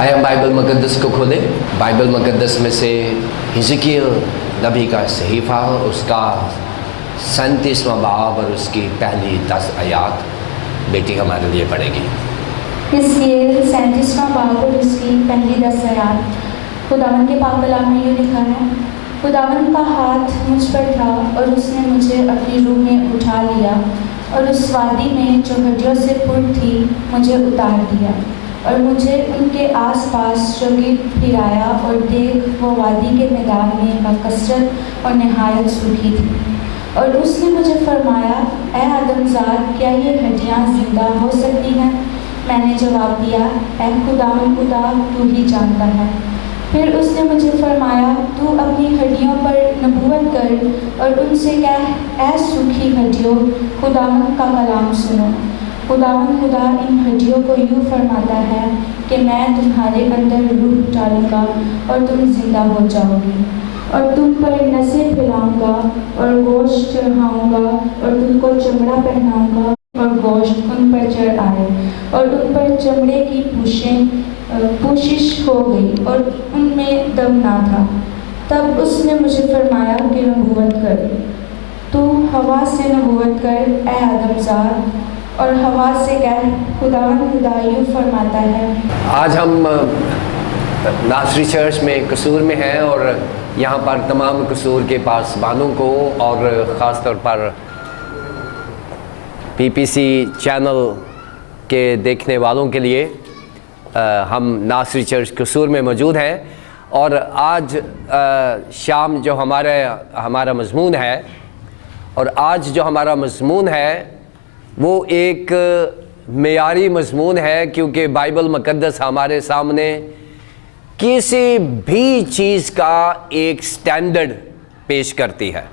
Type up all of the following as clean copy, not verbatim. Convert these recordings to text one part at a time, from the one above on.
आइए हम बाइबल मुक़द्दस को खोलें। बाइबल मुक़द्दस में से हिजकिय्याह नबी का सहीफ़ा, उसका 37वां बाब और उसकी पहली 10 आयात बेटी हमारे लिए पढ़ेगी। हिजकिय्याह 37वां बाब और उसकी पहली 10 आयात। खुदावंद के पाक कलाम में यूँ लिखा है, खुदावंद का हाथ मुझ पर था और उसने मुझे अपनी रूह में उठा लिया और उस वादी में जो हड्डियों से पुर थी मुझे उतार दिया और मुझे उनके आसपास चौकी फिराया और देख वो वादी के मैदान में बकसरत और नहायत सूखी थी। और उसने मुझे फरमाया, ए आदमज़ाद, क्या ये हड्डियाँ जिंदा हो सकती हैं? मैंने जवाब दिया, ए खुदावंद खुदा, तू ही जानता है। फिर उसने मुझे फरमाया, तू अपनी हड्डियों पर नबूवत कर और उनसे कह, ए सूखी हड्डियों, खुदावंद का कलाम सुनो। खुदावंद खुदा इन हड्डियों को यूँ फरमाता है कि मैं तुम्हारे अंदर रूह डालूँगा और तुम जिंदा हो जाओगी और तुम पर नसें फैलाऊँगा और गोश्त चढ़ाऊँगा और तुमको चमड़ा पहनाऊँगा और गोश्त उन पर चढ़ आए और उन पर चमड़े की पूशिश हो गई और उनमें दम ना था। तब उसने मुझे फरमाया कि नबूवत कर, तू हवा से नबूवत कर, ए आदमज़ाद, और हवा से कह, खुदावंद खुदा यूँ फरमाता है। आज हम नासरी चर्च में कसूर में हैं और यहाँ पर तमाम कसूर के पासबानों को और ख़ास तौर पर पीपीसी चैनल के देखने वालों के लिए हम नासरी चर्च कसूर में मौजूद हैं। और आज शाम जो हमारा मज़मून है, और आज जो हमारा मज़मून है वो एक मेयारी मज़मून है, क्योंकि बाइबल मुक़द्दस हमारे सामने किसी भी चीज़ का एक स्टैंडर्ड पेश करती है,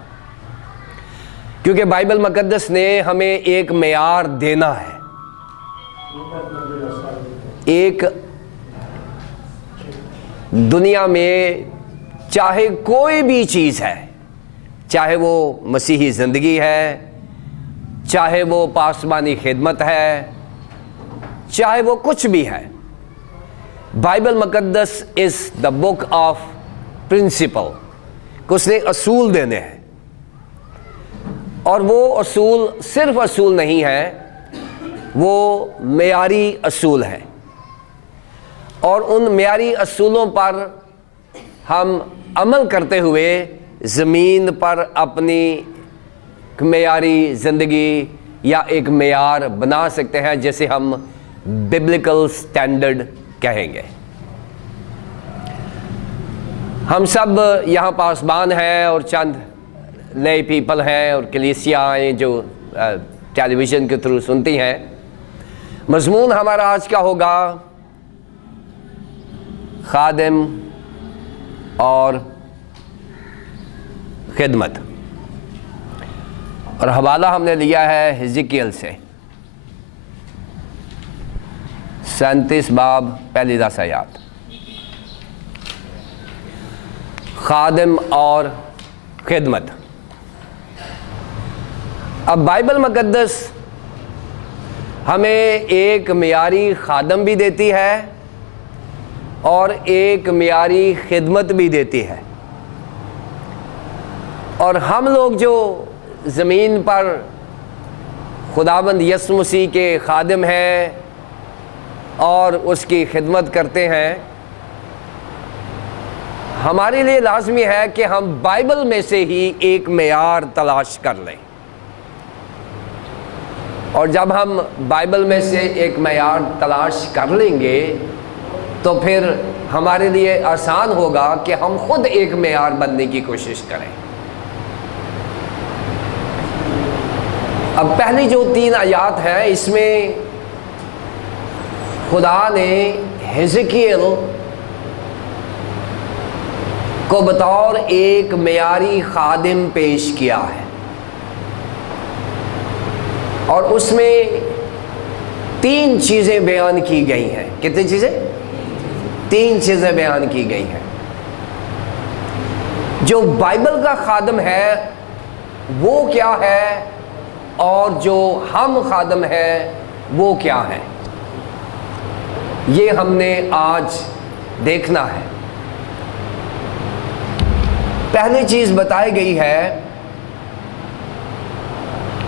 क्योंकि बाइबल मुक़द्दस ने हमें एक मेयार देना है। एक दुनिया में चाहे कोई भी चीज़ है, चाहे वो मसीही ज़िंदगी है, चाहे वो पासबानी खिदमत है, चाहे वो कुछ भी है, बाइबल मुक़द्दस is the book of principle. उसने असूल देने हैं, और वो असूल सिर्फ असूल नहीं है, वो मेयारी असूल है। और उन मेयारी असूलों पर हम अमल करते हुए ज़मीन पर अपनी मेयारी ज़िंदगी या एक मेयार बना सकते हैं, जैसे हम बिब्लिकल स्टैंडर्ड कहेंगे। हम सब यहाँ पासबान हैं और चंद नए पीपल हैं और कलीसियाएँ जो टेलीविज़न के थ्रू सुनती हैं। मज़मून हमारा आज का होगा खादिम और खिदमत, और हवाला हमने लिया है हिजकिय्याह से 37 बाब पहली 10 आयात। खादिम और खिदमत। अब बाइबल मुक़द्दस हमें एक मेयारी खादम भी देती है और एक मेयारी खिदमत भी देती है। और हम लोग जो ज़मीन पर खुदाबंद यीशु मसीह के खादिम हैं और उसकी खिदमत करते हैं, हमारे लिए लाज़मी है कि हम बाइबल में से ही एक मेयार तलाश कर लें। और जब हम बाइबल में से एक मेयार तलाश कर लेंगे तो फिर हमारे लिए आसान होगा कि हम खुद एक मेयार बनने की कोशिश करें। अब पहली जो 3 आयात हैं, इसमें खुदा ने हिजकिय्याह को बतौर एक मेयारी खादिम पेश किया है, और उसमें 3 चीज़ें बयान की गई हैं। कितनी चीज़ें? 3 चीज़ें बयान की गई हैं। जो बाइबल का खादिम है वो क्या है, और जो हम खादिम हैं वो क्या है। ये हमने आज देखना है। पहली चीज बताई गई है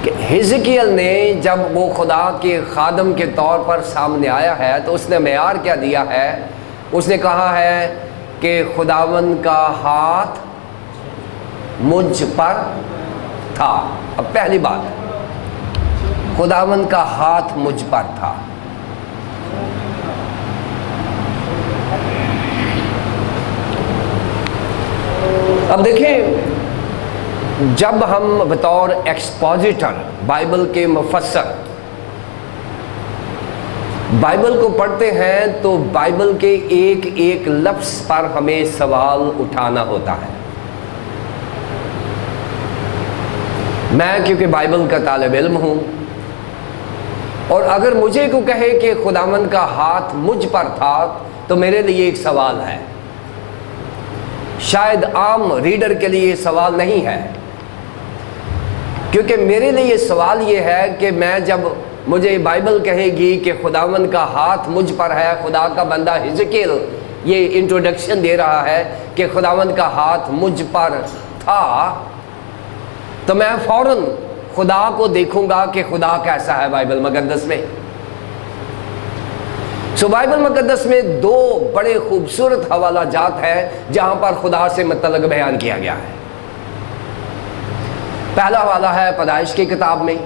कि हिजकियल ने जब वो खुदा के खादम के तौर पर सामने आया है तो उसने मेयार क्या दिया है? उसने कहा है कि खुदावंद का हाथ मुझ पर था। अब पहली बात, खुदावंद का हाथ मुझ पर था। अब देखिए, जब हम बतौर एक्सपोजिटर बाइबल के मुफस्सर बाइबल को पढ़ते हैं तो बाइबल के एक एक लफ्ज़ पर हमें सवाल उठाना होता है। मैं क्योंकि बाइबल का तालिब इल्म हूँ, और अगर मुझे को कहे कि खुदावंद का हाथ मुझ पर था तो मेरे लिए एक सवाल है। शायद आम रीडर के लिए सवाल नहीं है, क्योंकि मेरे लिए सवाल ये है कि मैं जब मुझे बाइबल कहेगी कि खुदावंद का हाथ मुझ पर है, खुदा का बंदा हिजकियल ये इंट्रोडक्शन दे रहा है कि खुदावंद का हाथ मुझ पर था, तो मैं फौरन खुदा को देखूंगा कि खुदा कैसा है बाइबल मुकद्दस में। बाइबल मुकद्दस में दो बड़े खूबसूरत हवाला जात है जहां पर खुदा से मुतल्लिक़ बयान किया गया है। पहला हवाला है पैदाइश की किताब में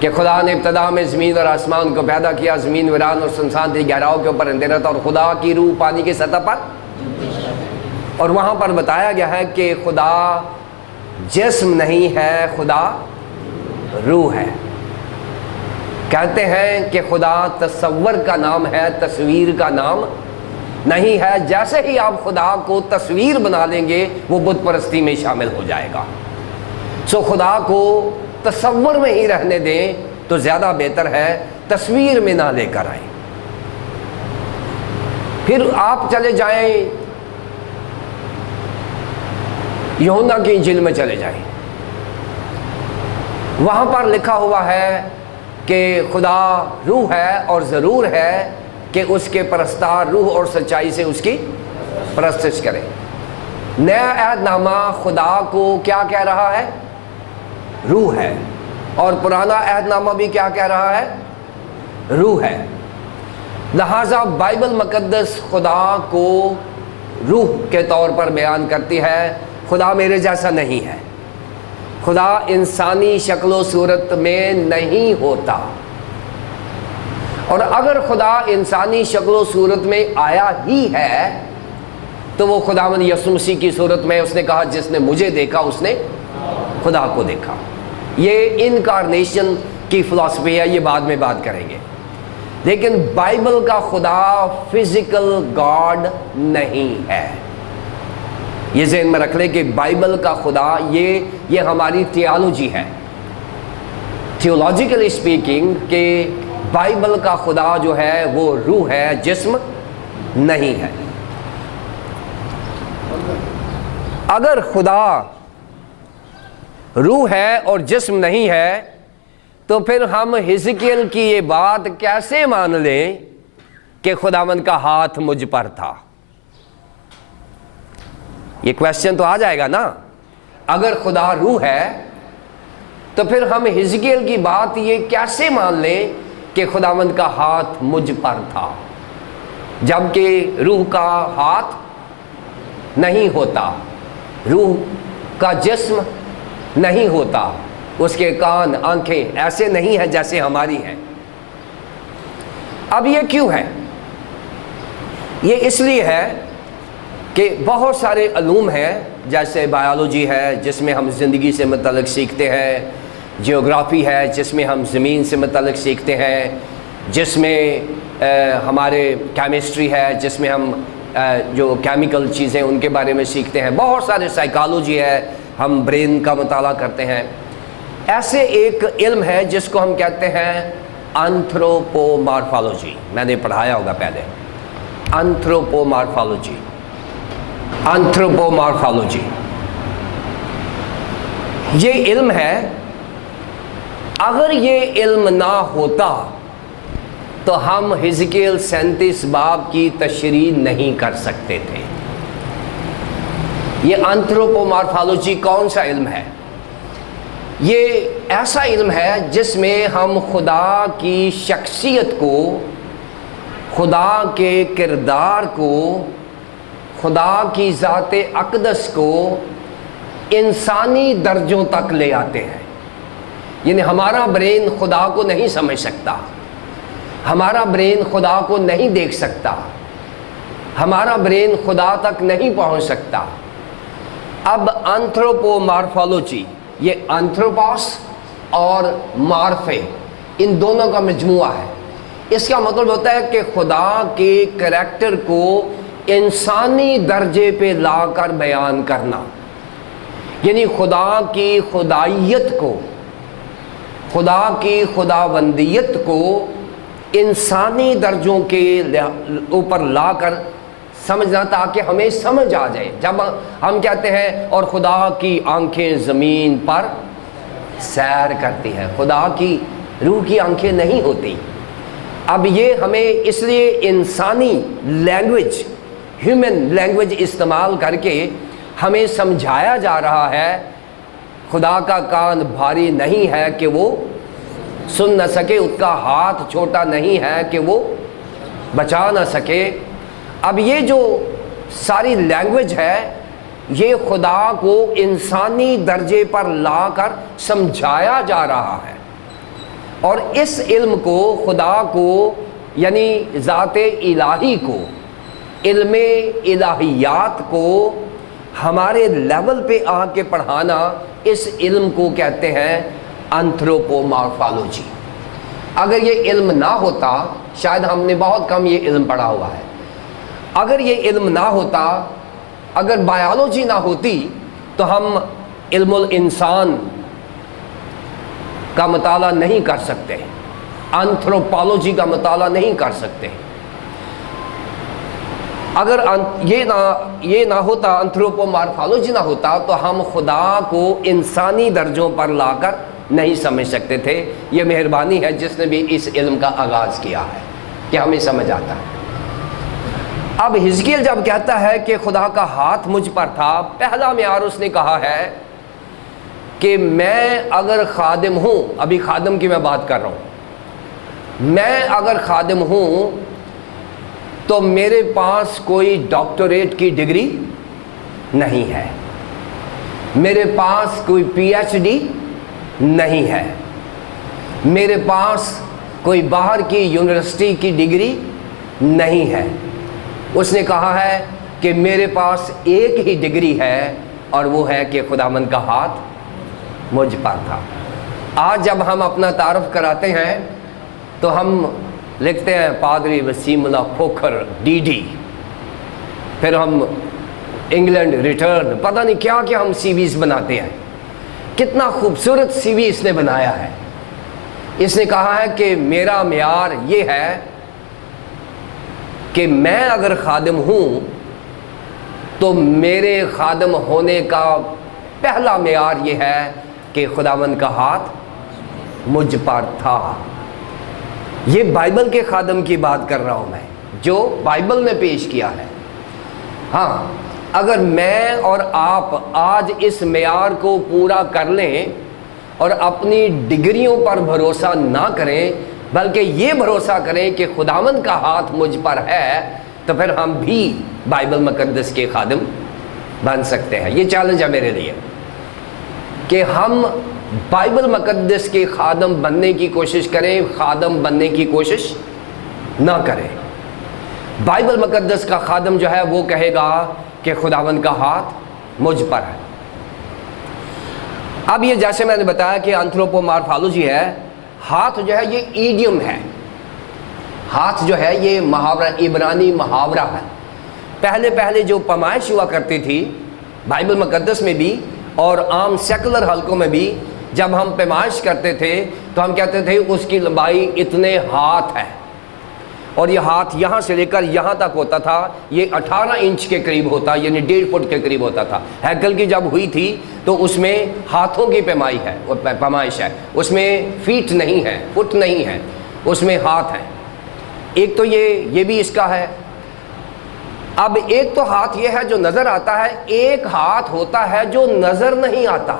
कि खुदा ने इब्तदा में ज़मीन और आसमान को पैदा किया, ज़मीन वीरान और सुनसान थी, गहराओं के ऊपर अंधेरा था, और खुदा की रूह पानी की सतह पर। और वहाँ पर बताया गया है कि खुदा जिस्म नहीं है, खुदा रूह है। कहते हैं कि खुदा तस्वर का नाम है, तस्वीर का नाम नहीं है। जैसे ही आप खुदा को तस्वीर बना लेंगे वो बुत परस्ती में शामिल हो जाएगा। खुदा को तस्वर में ही रहने दें तो ज़्यादा बेहतर है, तस्वीर में ना लेकर आए। फिर आप चले जाएं यूहन्ना की इंजील में चले जाएं, वहाँ पर लिखा हुआ है कि खुदा रूह है और ज़रूर है कि उसके परस्तार रूह और सच्चाई से उसकी परस्तिश करें। नया अहदनामा खुदा को क्या कह रहा है? रूह है। और पुराना अहदनामा भी क्या कह रहा है? रूह है। लिहाजा बाइबल मुकद्दस खुदा को रूह के तौर पर बयान करती है। खुदा मेरे जैसा नहीं है, खुदा इंसानी शक्लो सूरत में नहीं होता, और अगर खुदा इंसानी शक्लो सूरत में आया ही है तो वो खुदावंद यीशु मसीह की सूरत में, उसने कहा जिसने मुझे देखा उसने खुदा को देखा। ये इनकारनेशन की फिलॉसफी है, ये बाद में बात करेंगे। लेकिन बाइबल का खुदा फिजिकल गॉड नहीं है। ये ज़हन में रख ले कि बाइबल का खुदा ये हमारी थियोलॉजी है, थियोलॉजिकली स्पीकिंग, कि बाइबल का खुदा जो है वो रूह है, जिस्म नहीं है। अगर खुदा रूह है और जिस्म नहीं है तो फिर हम हिजकियल की ये बात कैसे मान लें कि खुदावंद का हाथ मुझ पर था? ये क्वेश्चन तो आ जाएगा ना। अगर खुदा रूह है तो फिर हम हिजकियल की बात ये कैसे मान लें कि खुदावंद का हाथ मुझ पर था, जबकि रूह का हाथ नहीं होता, रूह का जिस्म नहीं होता, उसके कान आंखें ऐसे नहीं हैं जैसे हमारी हैं। अब ये क्यों है? ये इसलिए है कि बहुत सारे अलूम हैं, जैसे बायोलॉजी है जिसमें हम ज़िंदगी से मुतल्लिक़ सीखते हैं, जियोग्राफी है जिसमें हम ज़मीन से मुतल्लिक़ सीखते हैं, जिसमें हमारे केमिस्ट्री है जिसमें हम जो केमिकल चीज़ें उनके बारे में सीखते हैं, बहुत सारे साइकोलॉजी है, हम ब्रेन का मुताला करते हैं। ऐसे एक इल्म है जिसको हम कहते हैं एंथ्रोपोमॉर्फोलॉजी। मैंने पढ़ाया होगा पहले, एंथ्रोपोमॉर्फोलॉजी। एंथ्रोपोमॉर्फोलॉजी ये इल्म है। अगर ये इल्म ना होता تو ہم حزقیل 37 باب کی تشریح نہیں کر سکتے تھے۔ یہ انتھروپومارفالوجی کون سا علم ہے؟ یہ ایسا علم ہے جس میں ہم خدا کی شخصیت کو، خدا کے کردار کو، خدا کی ذات اقدس کو انسانی درجوں تک لے آتے ہیں۔ یعنی ہمارا برین خدا کو نہیں سمجھ سکتا، ہمارا برین خدا کو نہیں دیکھ سکتا، ہمارا برین خدا تک نہیں پہنچ سکتا۔ اب انتھروپومارفالوجی، یہ انتھروپوس اور مارفے، ان دونوں کا مجموعہ ہے۔ اس کا مطلب ہوتا ہے کہ خدا کے کریکٹر کو انسانی درجے پہ لا کر بیان کرنا، یعنی خدا کی خدائیت کو، خدا کی خداوندیت کو انسانی درجوں کے اوپر لا کر سمجھنا، تاکہ ہمیں سمجھ آ جائے۔ جب ہم کہتے ہیں اور خدا کی آنکھیں زمین پر سیر کرتی ہیں، خدا کی روح کی آنکھیں نہیں ہوتی۔ اب یہ ہمیں اس لیے انسانی لینگویج، ہیومن لینگویج استعمال کر کے ہمیں سمجھایا جا رہا ہے خدا کا کان بھاری نہیں ہے کہ وہ سن نہ سکے، اس کا ہاتھ چھوٹا نہیں ہے کہ وہ بچا نہ سکے۔ اب یہ جو ساری لینگویج ہے، یہ خدا کو انسانی درجے پر لا کر سمجھایا جا رہا ہے، اور اس علم کو، خدا کو، یعنی ذات الہی کو، علم الہیات کو ہمارے لیول پہ آ کے پڑھانا، اس علم کو کہتے ہیں انتھروپومارفالوجی۔ اگر یہ علم نہ ہوتا، شاید ہم نے بہت کم یہ علم پڑھا ہوا ہے، اگر یہ علم نہ ہوتا، اگر بایولوجی نہ ہوتی، تو ہم علم الانسان کا مطالعہ نہیں کر سکتے، انتھروپولوجی کا مطالعہ نہیں کر سکتے۔ اگر یہ نہ ہوتا، انتھروپومارفالوجی نہ ہوتا، تو ہم خدا کو انسانی درجوں پر لا کر نہیں سمجھ سکتے تھے۔ یہ مہربانی ہے جس نے بھی اس علم کا آغاز کیا ہے کہ ہمیں سمجھ آتا ہے۔ اب حزقیل جب کہتا ہے کہ خدا کا ہاتھ مجھ پر تھا، پہلا معیار اس نے کہا ہے کہ میں اگر خادم ہوں، ابھی خادم کی میں بات کر رہا ہوں، میں اگر خادم ہوں تو میرے پاس کوئی ڈاکٹریٹ کی ڈگری نہیں ہے، میرے پاس کوئی پی ایچ ڈی نہیں ہے، میرے پاس کوئی باہر کی یونیورسٹی کی ڈگری نہیں ہے۔ اس نے کہا ہے کہ میرے پاس ایک ہی ڈگری ہے، اور وہ ہے کہ خداوند کا ہاتھ مجھ پر تھا۔ آج جب ہم اپنا تعارف کراتے ہیں تو ہم لکھتے ہیں پادری وسیم اللہ کھوکھر ڈی ڈی، پھر ہم انگلینڈ ریٹرن، پتہ نہیں کیا کیا ہم سی ویز بناتے ہیں۔ کتنا خوبصورت سی وی اس نے بنایا ہے۔ اس نے کہا ہے کہ میرا معیار یہ ہے کہ میں اگر خادم ہوں تو میرے خادم ہونے کا پہلا معیار یہ ہے کہ خداوند کا ہاتھ مجھ پر تھا۔ یہ بائبل کے خادم کی بات کر رہا ہوں میں، جو بائبل نے پیش کیا ہے۔ ہاں، اگر میں اور آپ آج اس معیار کو پورا کر لیں اور اپنی ڈگریوں پر بھروسہ نہ کریں، بلکہ یہ بھروسہ کریں کہ خداوند کا ہاتھ مجھ پر ہے، تو پھر ہم بھی بائبل مقدس کے خادم بن سکتے ہیں۔ یہ چیلنج ہے میرے لیے کہ ہم بائبل مقدس کے خادم بننے کی کوشش کریں، خادم بننے کی کوشش نہ کریں۔ بائبل مقدس کا خادم جو ہے وہ کہے گا کہ خداوند کا ہاتھ مجھ پر ہے۔ اب یہ جیسے میں نے بتایا کہ انتھروپومارفالوجی ہے، ہاتھ جو ہے یہ ایڈیم ہے، ہاتھ جو ہے یہ محاورہ، عبرانی محاورہ ہے۔ پہلے جو پیمائش ہوا کرتی تھی بائبل مقدس میں بھی اور عام سیکولر حلقوں میں بھی، جب ہم پیمائش کرتے تھے تو ہم کہتے تھے اس کی لمبائی اتنے ہاتھ ہے، اور یہ ہاتھ یہاں سے لے کر یہاں تک ہوتا تھا، یہ 18 انچ کے قریب ہوتا، یعنی 1.5 فٹ کے قریب ہوتا تھا۔ ہیکل کی جب ہوئی تھی تو اس میں ہاتھوں کی پیمائش ہے، اس میں فیٹ نہیں ہے، فٹ نہیں ہے، اس میں ہاتھ ہیں۔ ایک تو یہ بھی اس کا ہے. اب ایک تو ہاتھ یہ ہے جو نظر آتا ہے, ایک ہاتھ ہوتا ہے جو نظر نہیں آتا.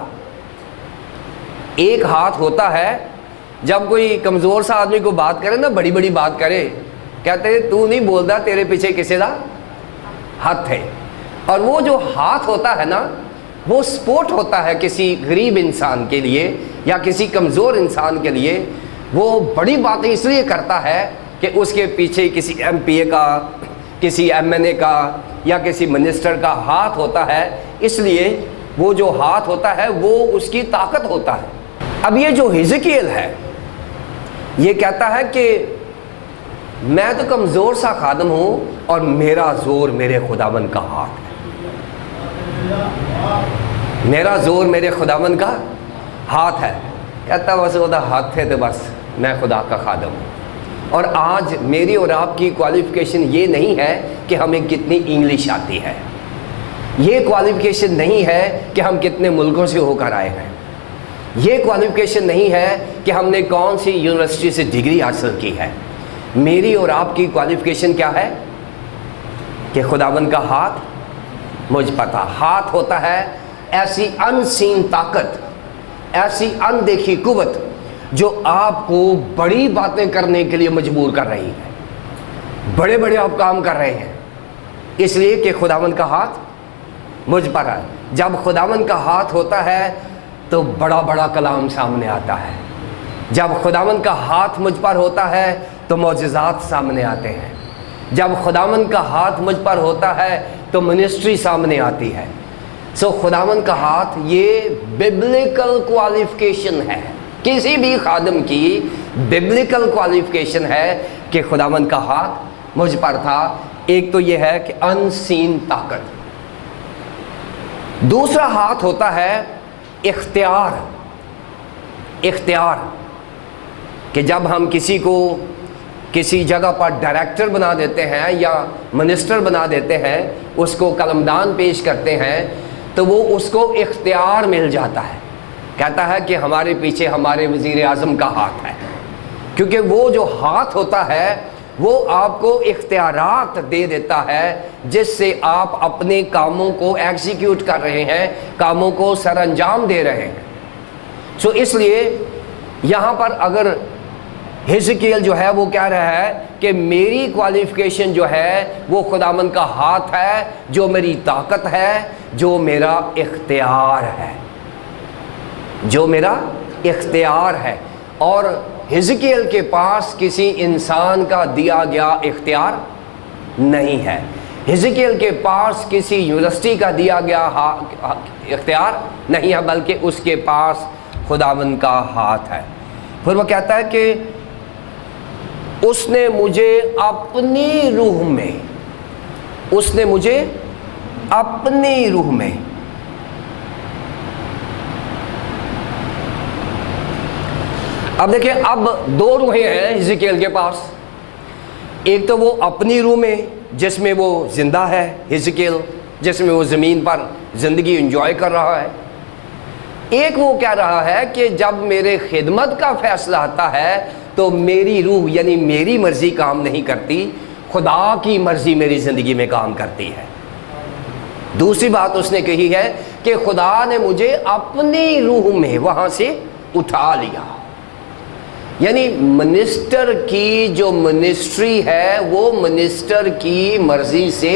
ایک ہاتھ ہوتا ہے جب کوئی کمزور سا آدمی کو بات کرے نا, بڑی بڑی بات کرے, کہتے ہیں تو نہیں بولتا, تیرے پیچھے کسی دا ہاتھ ہے. اور وہ جو ہاتھ ہوتا ہے نا, وہ سپورٹ ہوتا ہے کسی غریب انسان کے لیے یا کسی کمزور انسان کے لیے. وہ بڑی باتیں اس لیے کرتا ہے کہ اس کے پیچھے کسی ایم پی اے کا, کسی ایم این اے کا یا کسی منسٹر کا ہاتھ ہوتا ہے. اس لیے وہ جو ہاتھ ہوتا ہے وہ اس کی طاقت ہوتا ہے. اب یہ جو حزقیل ہے یہ کہتا ہے کہ میں تو کمزور سا خادم ہوں اور میرا زور میرے خداوند کا ہاتھ ہے. میرا زور میرے خداوند کا ہاتھ ہے. کہتا بس وہ ہاتھ ہے تو بس میں خدا کا خادم ہوں. اور آج میری اور آپ کی کوالیفیکیشن یہ نہیں ہے کہ ہمیں کتنی انگلش آتی ہے. یہ کوالیفیکیشن نہیں ہے کہ ہم کتنے ملکوں سے ہو کر آئے ہیں. یہ کوالیفیکیشن نہیں ہے کہ ہم نے کون سی یونیورسٹی سے ڈگری حاصل کی ہے. میری اور آپ کی کوالیفیکیشن کیا ہے کہ خداوند کا ہاتھ مجھ پر تھا. ہاتھ ہوتا ہے ایسی ان سین طاقت, ایسی ان دیکھی قوت جو آپ کو بڑی باتیں کرنے کے لیے مجبور کر رہی ہے. بڑے بڑے آپ کام کر رہے ہیں اس لیے کہ خداوند کا ہاتھ مجھ پر ہے. جب خداوند کا ہاتھ ہوتا ہے تو بڑا بڑا کلام سامنے آتا ہے. جب خداوند کا ہاتھ مجھ پر ہوتا ہے تو معجزات سامنے آتے ہیں. جب خداوند کا ہاتھ مجھ پر ہوتا ہے تو منسٹری سامنے آتی ہے. سو خداوند کا ہاتھ یہ ببلیکل کوالیفیکیشن ہے. کسی بھی خادم کی ببلیکل کوالیفیکیشن ہے کہ خداوند کا ہاتھ مجھ پر تھا. ایک تو یہ ہے کہ ان سین طاقت. دوسرا ہاتھ ہوتا ہے اختیار. اختیار کہ جب ہم کسی کو کسی جگہ پر ڈائریکٹر بنا دیتے ہیں یا منسٹر بنا دیتے ہیں, اس کو قلمدان پیش کرتے ہیں, تو وہ اس کو اختیار مل جاتا ہے. کہتا ہے کہ ہمارے پیچھے ہمارے وزیر اعظم کا ہاتھ ہے. کیونکہ وہ جو ہاتھ ہوتا ہے وہ آپ کو اختیارات دے دیتا ہے جس سے آپ اپنے کاموں کو ایگزیکیوٹ کر رہے ہیں, کاموں کو سر انجام دے رہے ہیں. سو اس لیے یہاں پر اگر حزقیل جو ہے وہ کہہ رہا ہے کہ میری کوالیفیکیشن جو ہے وہ خداوند کا ہاتھ ہے, جو میری طاقت ہے, جو میرا اختیار ہے, جو میرا اختیار ہے. اور حزقیل کے پاس کسی انسان کا دیا گیا اختیار نہیں ہے. حزقیل کے پاس کسی یونیورسٹی کا دیا گیا اختیار نہیں ہے, بلکہ اس کے پاس خداوند کا ہاتھ ہے. پھر وہ کہتا ہے کہ اس نے مجھے اپنی روح میں, اس نے مجھے اپنی روح میں. اب دیکھیں, اب دو روحیں ہیں حزقیل کے پاس. ایک تو وہ اپنی روح میں جس میں وہ زندہ ہے حزقیل, جس میں وہ زمین پر زندگی انجوائے کر رہا ہے. ایک وہ کہہ رہا ہے کہ جب میرے خدمت کا فیصلہ آتا ہے تو میری روح یعنی میری مرضی کام نہیں کرتی, خدا کی مرضی میری زندگی میں کام کرتی ہے. دوسری بات اس نے کہی ہے کہ خدا نے مجھے اپنی روح میں وہاں سے اٹھا لیا. یعنی منسٹر کی جو منسٹری ہے وہ منسٹر کی مرضی سے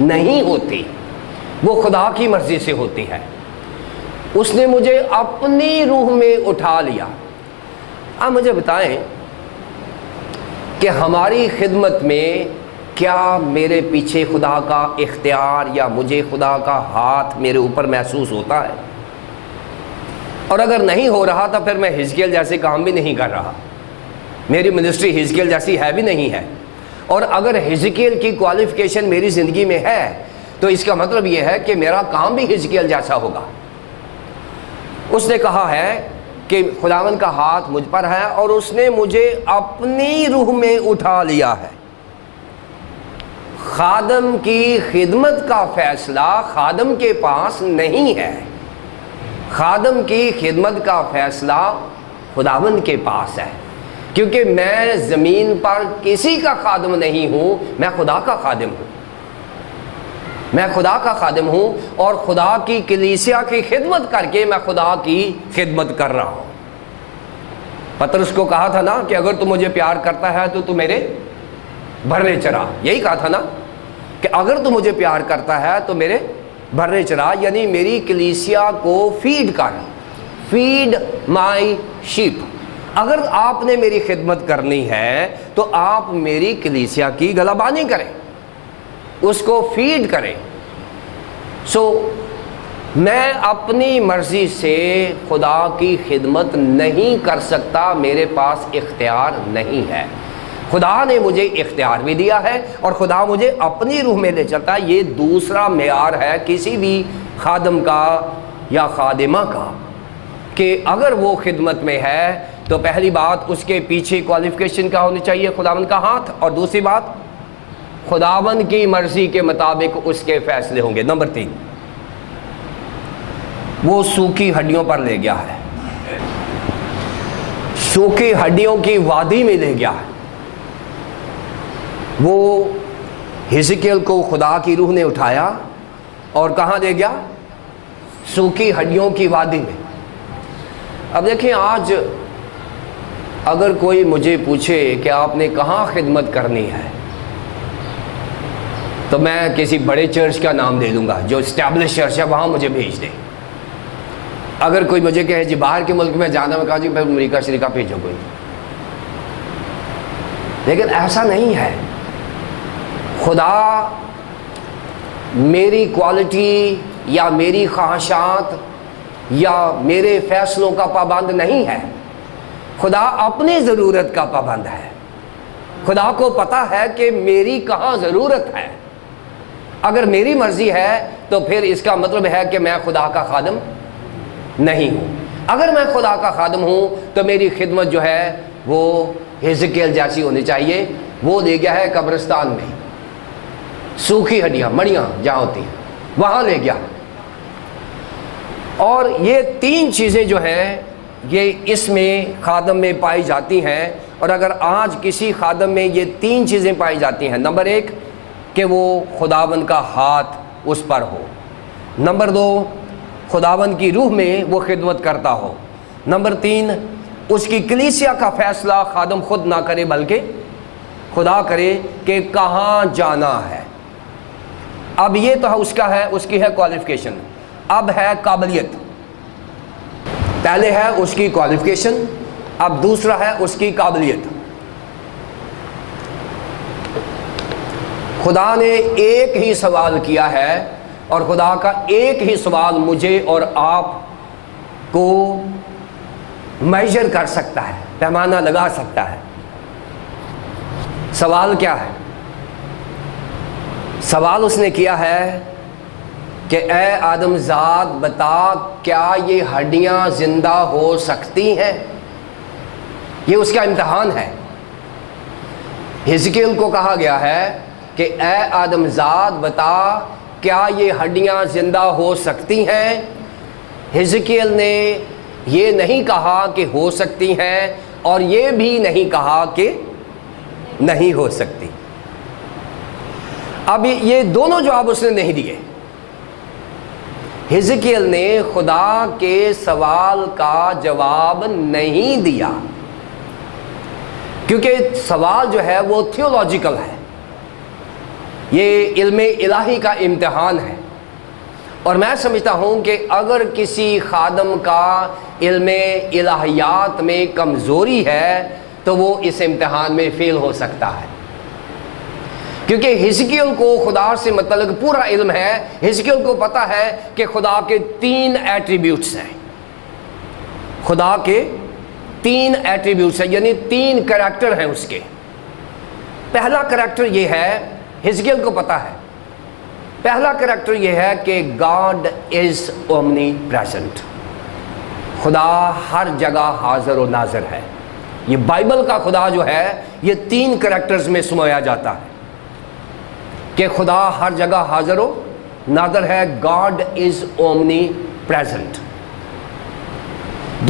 نہیں ہوتی, وہ خدا کی مرضی سے ہوتی ہے. اس نے مجھے اپنی روح میں اٹھا لیا. اب مجھے بتائیں کہ ہماری خدمت میں کیا میرے پیچھے خدا کا اختیار یا مجھے خدا کا ہاتھ میرے اوپر محسوس ہوتا ہے؟ اور اگر نہیں ہو رہا تو پھر میں حزقیل جیسے کام بھی نہیں کر رہا, میری منسٹری حزقیل جیسی ہے بھی نہیں ہے. اور اگر حزقیل کی کوالیفیکیشن میری زندگی میں ہے تو اس کا مطلب یہ ہے کہ میرا کام بھی حزقیل جیسا ہوگا. اس نے کہا ہے کہ خداوند کا ہاتھ مجھ پر ہے اور اس نے مجھے اپنی روح میں اٹھا لیا ہے. خادم کی خدمت کا فیصلہ خادم کے پاس نہیں ہے, خادم کی خدمت کا فیصلہ خداوند کے پاس ہے. क्योंकि मैं ज़मीन पर किसी का खादिम नहीं हूँ, मैं खुदा का खादिम हूँ। मैं खुदा का खादिम हूँ और खुदा की कलीसिया की खिदमत करके मैं खुदा की खिदमत कर रहा हूँ। पतरस को कहा था ना कि अगर तू मुझे प्यार करता है तो तू मेरे भरने चरा, यही कहा था ना कि अगर तू मुझे प्यार करता है तो मेरे भरने चरा, यानी मेरी कलीसिया को फीड कर, फीड माई शीप। अगर आपने मेरी खिदमत करनी है तो आप मेरी कलीसिया की गलाबानी करें, उसको फीड करें। मैं अपनी मर्जी से खुदा की खिदमत नहीं कर सकता, मेरे पास इख्तियार नहीं है। खुदा ने मुझे इख्तियार भी दिया है और खुदा मुझे अपनी रूह में ले चलता है। ये दूसरा मेयार है किसी भी खादम का या खादिमा का, कि अगर वो खिदमत में है तो पहली बात उसके पीछे क्वालिफिकेशन क्या होनी चाहिए, खुदावन का हाथ, और दूसरी बात खुदावन की मर्जी के मुताबिक उसके फैसले होंगे। नंबर 3, वो सूखी हड्डियों पर ले गया है, सूखी हड्डियों की वादी में ले गया है। वो हिजकिय्याह को खुदा की रूह ने उठाया और कहाँ ले गया? सूखी हड्डियों की वादी में। अब देखिए, आज अगर कोई मुझे पूछे कि आपने कहाँ खिदमत करनी है, तो मैं किसी बड़े चर्च का नाम दे दूंगा, जो एस्टैब्लिश चर्च है, वहाँ मुझे भेज दे। अगर कोई मुझे कहे जी बाहर के मुल्क में जाना, मैं कहा जी मैं अमेरिका शरीका भेजो कोई। लेकिन ऐसा नहीं है। खुदा मेरी क्वालिटी या मेरी ख्वाहिशात या मेरे फैसलों का पाबंद नहीं है। खुदा अपनी ज़रूरत का पाबंद है। खुदा को पता है कि मेरी कहाँ ज़रूरत है। अगर मेरी मर्ज़ी है तो फिर इसका मतलब है कि मैं खुदा का खादिम नहीं हूँ। अगर मैं खुदा का खादिम हूँ तो मेरी खिदमत जो है वो हिजकिय्याह जैसी होनी चाहिए। वो ले गया है कब्रिस्तान में, सूखी हड्डियाँ मड़ियाँ जहाँ होती हैं, वहाँ ले गया। और ये 3 चीज़ें जो हैं ये इसमें खादम में पाई जाती हैं। और अगर आज किसी खादम में ये 3 चीज़ें पाई जाती हैं, नंबर 1 कि वो खुदावंद का हाथ उस पर हो, नंबर 2 खुदावंद की रूह में वो खिदमत करता हो, नंबर 3 उसकी कलीसिया का फैसला खादम खुद ना करे बल्कि खुदा करे कि कहाँ जाना है। अब ये तो उसका है, उसकी है क्वालिफिकेशन। अब है काबिलियत। पहले है उसकी क्वालिफिकेशन, अब दूसरा है उसकी काबिलियत। खुदा ने एक ही सवाल किया है और खुदा का एक ही सवाल मुझे और आप को मेजर कर सकता है, पैमाना लगा सकता है। सवाल क्या है? सवाल उसने किया है कि ए आदमजाद बता, क्या ये हड्डियां जिंदा हो सकती हैं? ये उसका इम्तिहान है। हिजकिय्याह को कहा गया है कि ए आदमजाद बता, क्या ये हड्डियां जिंदा हो सकती हैं? हिजकिय्याह ने ये नहीं कहा कि हो सकती हैं और ये भी नहीं कहा कि नहीं हो सकती। अब ये दोनों जवाब उसने नहीं दिए। हिजकिय्याह ने खुदा के सवाल का जवाब नहीं दिया, क्योंकि सवाल जो है वो थियोलॉजिकल है, ये इल्मे इलाही का इम्तिहान है। और मैं समझता हूँ कि अगर किसी खादम का इल्मे इलाहियात में कमज़ोरी है तो वो इस इम्तिहान में फ़ेल हो सकता है, क्योंकि हिजकिय्याह को खुदा से मतलब पूरा इल्म है। हिजकिय्याह को पता है कि खुदा के 3 एट्रीब्यूट्स हैं, खुदा के 3 एट्रीब्यूट्स हैं, यानी 3 करैक्टर हैं उसके। पहला करैक्टर ये है, हिजकिय्याह को पता है, पहला करैक्टर ये है कि गॉड इज़ ओमनी प्रेजेंट। खुदा हर जगह हाजिर और नाज़िर है। ये बाइबल का खुदा जो है ये 3 करैक्टर्स में समाया जाता है कि खुदा हर जगह हाजिर हो नाज़िर है। God is omni present.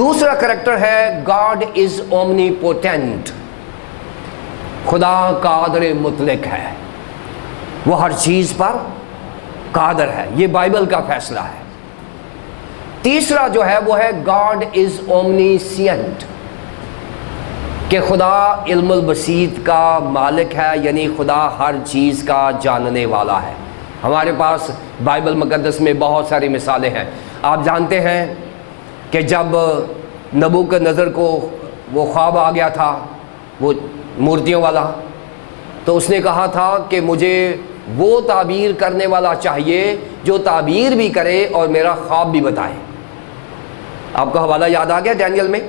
दूसरा करैक्टर है गॉड इज ओमनीपोटेंट, खुदा कादर मुतलक है, वो हर चीज पर कादर है, ये बाइबल का फैसला है। तीसरा जो है वो है गॉड इज ओमनीसिएंट, कि खुदा इल्मुल बसीत का मालिक है, यानी खुदा हर चीज़ का जानने वाला है। हमारे पास बाइबल मुकद्दस में बहुत सारी मिसालें हैं। आप जानते हैं कि जब नबूकदनेस्सर को वो ख्वाब आ गया था वो मूर्तियों वाला, तो उसने कहा था कि मुझे वो ताबीर करने वाला चाहिए जो ताबीर भी करे और मेरा ख्वाब भी बताए। आपको हवाला याद आ गया डैनियल में,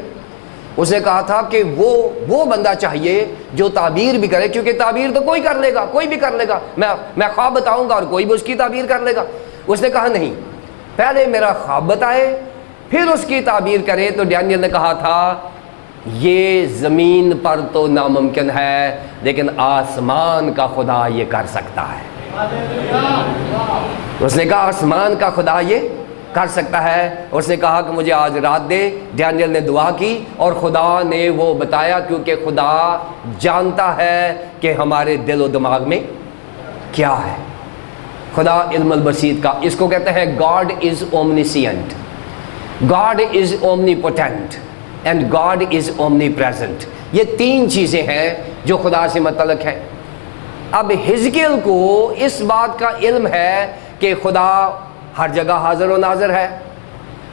उसने कहा था कि वो बंदा चाहिए जो ताबीर भी करे, क्योंकि ताबीर तो कोई कर लेगा, कोई भी कर लेगा, मैं ख्वाब बताऊंगा और कोई भी उसकी ताबीर कर लेगा। उसने कहा नहीं, पहले मेरा ख्वाब बताए फिर उसकी ताबीर करे। तो डैनियल ने कहा था ये ज़मीन पर तो नामुमकिन है, लेकिन आसमान का खुदा ये कर सकता है। उसने कहा आसमान का खुदा ये कर सकता है। उसने कहा कि मुझे आज रात दे। डैनियल ने दुआ की और खुदा ने वो बताया, क्योंकि खुदा जानता है कि हमारे दिल और दिमाग में क्या है। खुदा इल्मुल बसीत का, इसको कहते हैं God is omniscient, God is omnipotent and God is omnipresent. ये तीन चीज़ें हैं जो खुदा से मुतल्लक है। अब हिजकिय्याल को इस बात का इल्म है कि खुदा हर जगह हाजिर व नाज़िर है,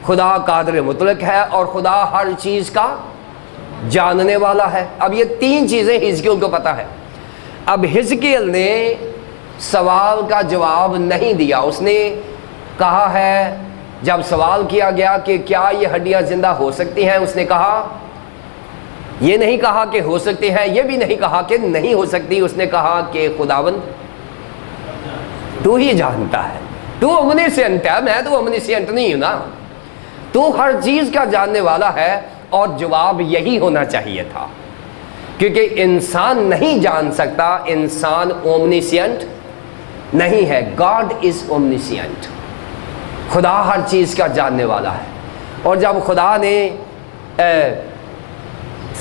खुदा कादर मुतलक है और खुदा हर चीज़ का जानने वाला है। अब ये तीन चीज़ें हिजकिय्याल को पता है। अब हिजकिय्याल ने सवाल का जवाब नहीं दिया। उसने कहा है, जब सवाल किया गया कि क्या ये हड्डियां जिंदा हो सकती हैं, उसने कहा, ये नहीं कहा कि हो सकती हैं, ये भी नहीं कहा कि नहीं हो सकती। उसने कहा कि खुदावंद तू ही जानता है, तू ओमनीसिएंट है, मैं तो ओमनीसिएंट नहीं हूं ना, तू हर चीज का जानने वाला है। और जवाब यही होना चाहिए था, क्योंकि इंसान नहीं जान सकता, इंसान ओमनीसिएंट नहीं है। गॉड इज ओमनीसिएंट, खुदा हर चीज का जानने वाला है। और जब खुदा ने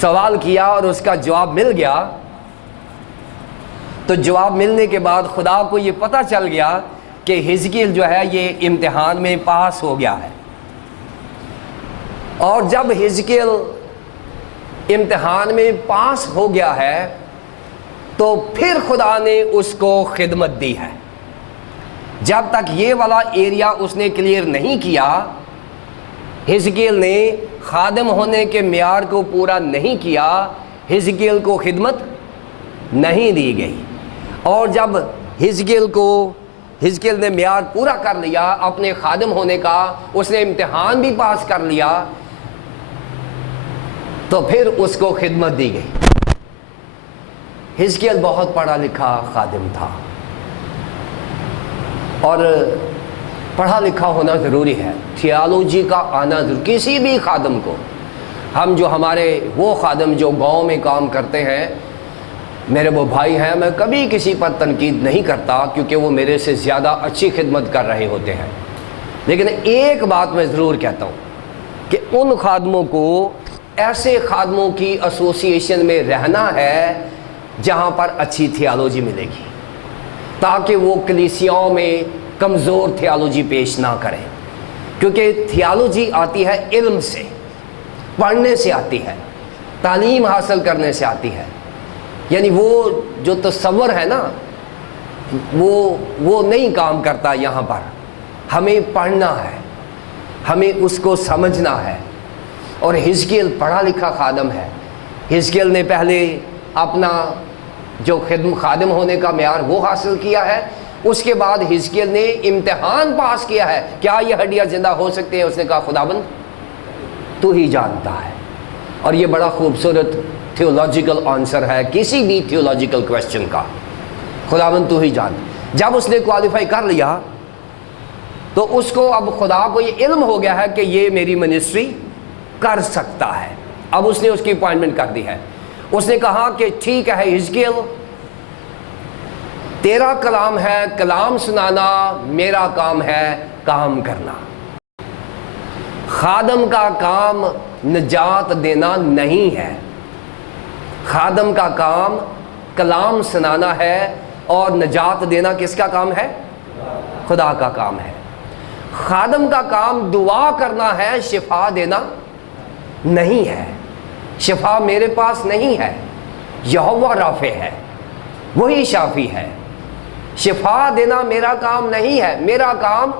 सवाल किया और उसका जवाब मिल गया, तो जवाब मिलने के बाद खुदा को ये पता चल गया कि हिजकिय्याल जो है ये इम्तिहान में पास हो गया है। और जब हिजकिय्याल इम्तिहान में पास हो गया है, तो फिर खुदा ने उसको खिदमत दी है। जब तक ये वाला एरिया उसने क्लियर नहीं किया, हिजकिय्याल ने खादिम होने के मियार को पूरा नहीं किया, हिजकिय्याल को खिदमत नहीं दी गई। और जब हिजकिय्याल ने मियार पूरा कर लिया अपने खादिम होने का, उसने इम्तिहान भी पास कर लिया, तो फिर उसको खिदमत दी गई। हिजकिय्याल बहुत पढ़ा लिखा खादिम था और पढ़ा लिखा होना ज़रूरी है, थियोलॉजी का आना ज़रूरी। किसी भी खादिम को, हम जो हमारे वो खादिम जो गांव में काम करते हैं, मेरे वो भाई हैं, मैं कभी किसी पर तनकीद नहीं करता, क्योंकि वो मेरे से ज़्यादा अच्छी खिदमत कर रहे होते हैं। लेकिन एक बात मैं ज़रूर कहता हूँ कि उन खादिमों को ऐसे खादिमों की एसोसिएशन में रहना है जहाँ पर अच्छी थियोलॉजी मिलेगी, ताकि वो कलीसियाओं में कमज़ोर थियोलॉजी पेश ना करें। क्योंकि थियोलॉजी आती है इल्म से, पढ़ने से आती है, तालीम हासिल करने से आती है। यानी वो जो तसव्वुर है ना, वो नहीं काम करता यहाँ पर। हमें पढ़ना है, हमें उसको समझना है। और हिजकिय्याल पढ़ा लिखा खादिम है। हिजकिय्याल ने पहले अपना जो खादिम होने का म्यार वो हासिल किया है, उसके बाद हिजकिय्याल ने इम्तिहान पास किया है, क्या ये हड्डियाँ जिंदा हो सकती हैं। उसने कहा खुदाबंद तू ही जानता है। और ये बड़ा खूबसूरत थियोलॉजिकल आंसर है किसी भी थियोलॉजिकल क्वेश्चन का, खुदाबंद तू ही जान। जब उसने क्वालिफाई कर लिया, तो उसको अब खुदा को ये इल्म हो गया है कि ये मेरी मिनिस्ट्री कर सकता है। अब उसने उसकी अपॉइंटमेंट कर दी है। उसने कहा कि ठीक है हिजकिय्याल, तेरा कलाम है कलाम सुनाना, मेरा काम है काम करना। खादम का काम نجات دینا نہیں ہے. خادم کا کام کلام سنانا ہے اور نجات دینا کس کا کام ہے؟ خدا کا کام ہے. خادم کا کام دعا کرنا ہے، شفا دینا نہیں ہے. شفا میرے پاس نہیں ہے، یہوہ رافع ہے، وہی شافی ہے. شفا دینا میرا کام نہیں ہے. میرا کام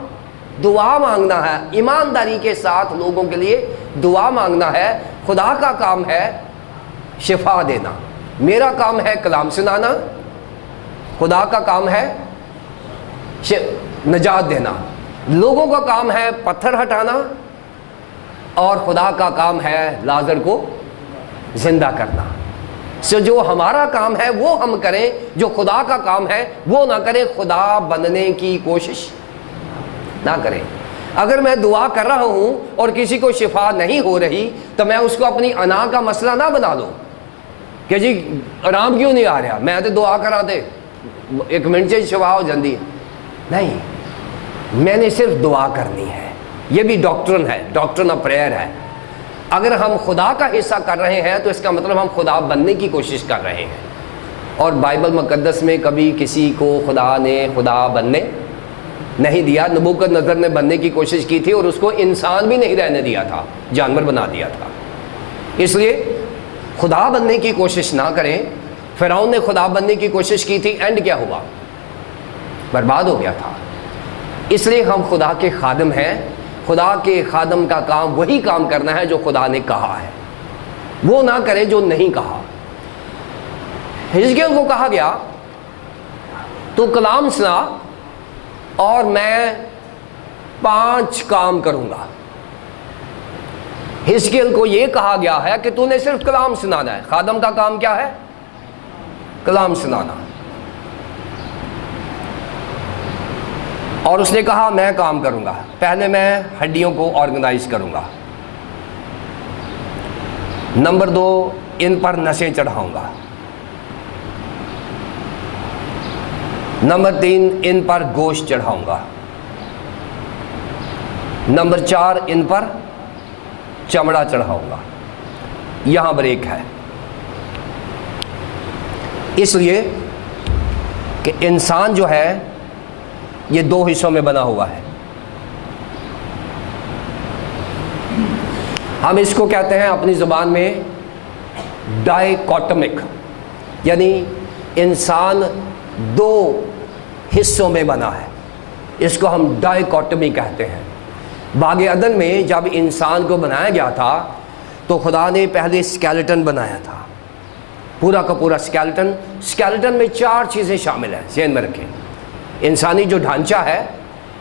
دعا مانگنا ہے، ایمانداری کے ساتھ لوگوں کے لیے دعا مانگنا ہے. خدا کا کام ہے شفا دینا. میرا کام ہے کلام سنانا، خدا کا کام ہے نجات دینا. لوگوں کا کام ہے پتھر ہٹانا، اور خدا کا کام ہے لازر کو زندہ کرنا. جو ہمارا کام ہے وہ ہم کریں، جو خدا کا کام ہے وہ نہ کریں. خدا بننے کی کوشش نہ کریں. اگر میں دعا کر رہا ہوں اور کسی کو شفا نہیں ہو رہی تو میں اس کو اپنی انا کا مسئلہ نہ بنا لوں کہ جی آرام کیوں نہیں آ رہا، میں تو دعا کرا دے 1 منٹ سے شفا ہو جاتی ہے. نہیں، میں نے صرف دعا کرنی ہے. یہ بھی ڈاکٹرن ہے، ڈاکٹرن آف پریئر ہے. اگر ہم خدا کا حصہ کر رہے ہیں تو اس کا مطلب ہم خدا بننے کی کوشش کر رہے ہیں. اور بائبل مقدس میں کبھی کسی کو خدا نے خدا بننے نہیں دیا. نبوکدنضر نے بننے کی کوشش کی تھی اور اس کو انسان بھی نہیں رہنے دیا تھا، جانور بنا دیا تھا. اس لیے خدا بننے کی کوشش نہ کریں. فرعون نے خدا بننے کی کوشش کی تھی، اینڈ کیا ہوا؟ برباد ہو گیا تھا. اس لیے ہم خدا کے خادم ہیں. خدا کے خادم کا کام وہی کام کرنا ہے جو خدا نے کہا ہے، وہ نہ کرے جو نہیں کہا. حزقیل کو کہا گیا تو کلام سنا اور میں 5 کام کروں گا. حزقیل کو یہ کہا گیا ہے کہ تو نے صرف کلام سنانا ہے. خادم کا کام کیا ہے؟ کلام سنانا. اور اس نے کہا میں کام کروں گا. پہلے میں ہڈیوں کو آرگنائز کروں گا. نمبر 2، ان پر نسیں چڑھاؤں گا. نمبر 3، ان پر گوشت چڑھاؤں گا. نمبر 4، ان پر چمڑا چڑھاؤں گا. یہاں بریک ہے، اس لیے کہ انسان جو ہے یہ 2 حصوں میں بنا ہوا ہے. ہم اس کو کہتے ہیں اپنی زبان میں ڈائیکوٹمک، یعنی انسان 2 حصوں میں بنا ہے. اس کو ہم ڈائیکوٹمی کہتے ہیں. باغ عدن میں جب انسان کو بنایا گیا تھا تو خدا نے پہلے اسکیلٹن بنایا تھا، پورا کا پورا اسکیلٹن. اسکیلٹن میں 4 چیزیں شامل ہیں، ذہن میں رکھیں. انسانی جو ڈھانچہ ہے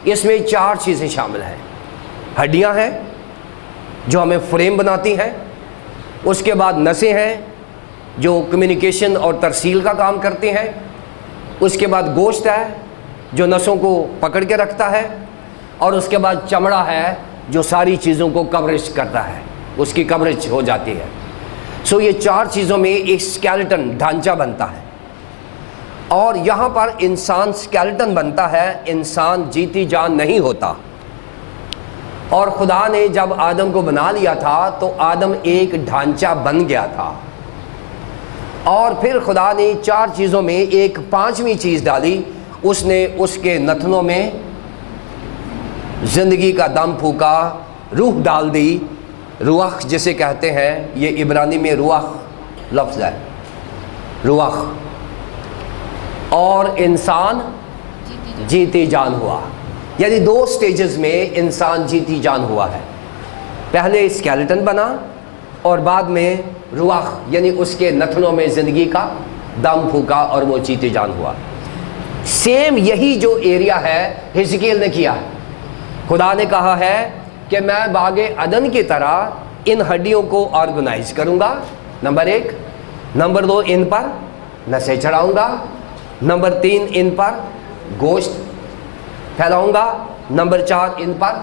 اس میں 4 چیزیں شامل ہیں. ہڈیاں ہیں جو ہمیں فریم بناتی ہیں. اس کے بعد نسیں ہیں جو کمیونیکیشن اور ترسیل کا کام کرتی ہیں. اس کے بعد گوشت ہے جو نسوں کو پکڑ کے رکھتا ہے. اور اس کے بعد چمڑا ہے جو ساری چیزوں کو کوریج کرتا ہے، اس کی کوریج ہو جاتی ہے. سو یہ 4 چیزوں میں ایک اسکیلٹن ڈھانچہ بنتا ہے. اور یہاں پر انسان اسکیلٹن بنتا ہے، انسان جیتی جان نہیں ہوتا. اور خدا نے جب آدم کو بنا لیا تھا تو آدم ایک ڈھانچہ بن گیا تھا. اور پھر خدا نے 4 چیزوں میں ایک 5ویں چیز ڈالی. اس نے اس کے نتنوں میں زندگی کا دم پھونکا، روح ڈال دی. روح جسے کہتے ہیں، یہ عبرانی میں روح لفظ ہے، روح. اور انسان جیتی جان ہوا. یعنی 2 سٹیجز میں انسان جیتی جان ہوا ہے. پہلے اسکیلٹن بنا اور بعد میں روح، یعنی اس کے نتنوں میں زندگی کا دم پھونکا اور وہ جیتی جان ہوا. سیم یہی جو ایریا ہے حزقیل نے کیا. خدا نے کہا ہے کہ میں باغ عدن کی طرح ان ہڈیوں کو آرگنائز کروں گا، نمبر 1. نمبر 2، ان پر نسیں چڑھاؤں گا. نمبر 3، ان پر گوشت پھیلاؤں گا. نمبر 4، ان پر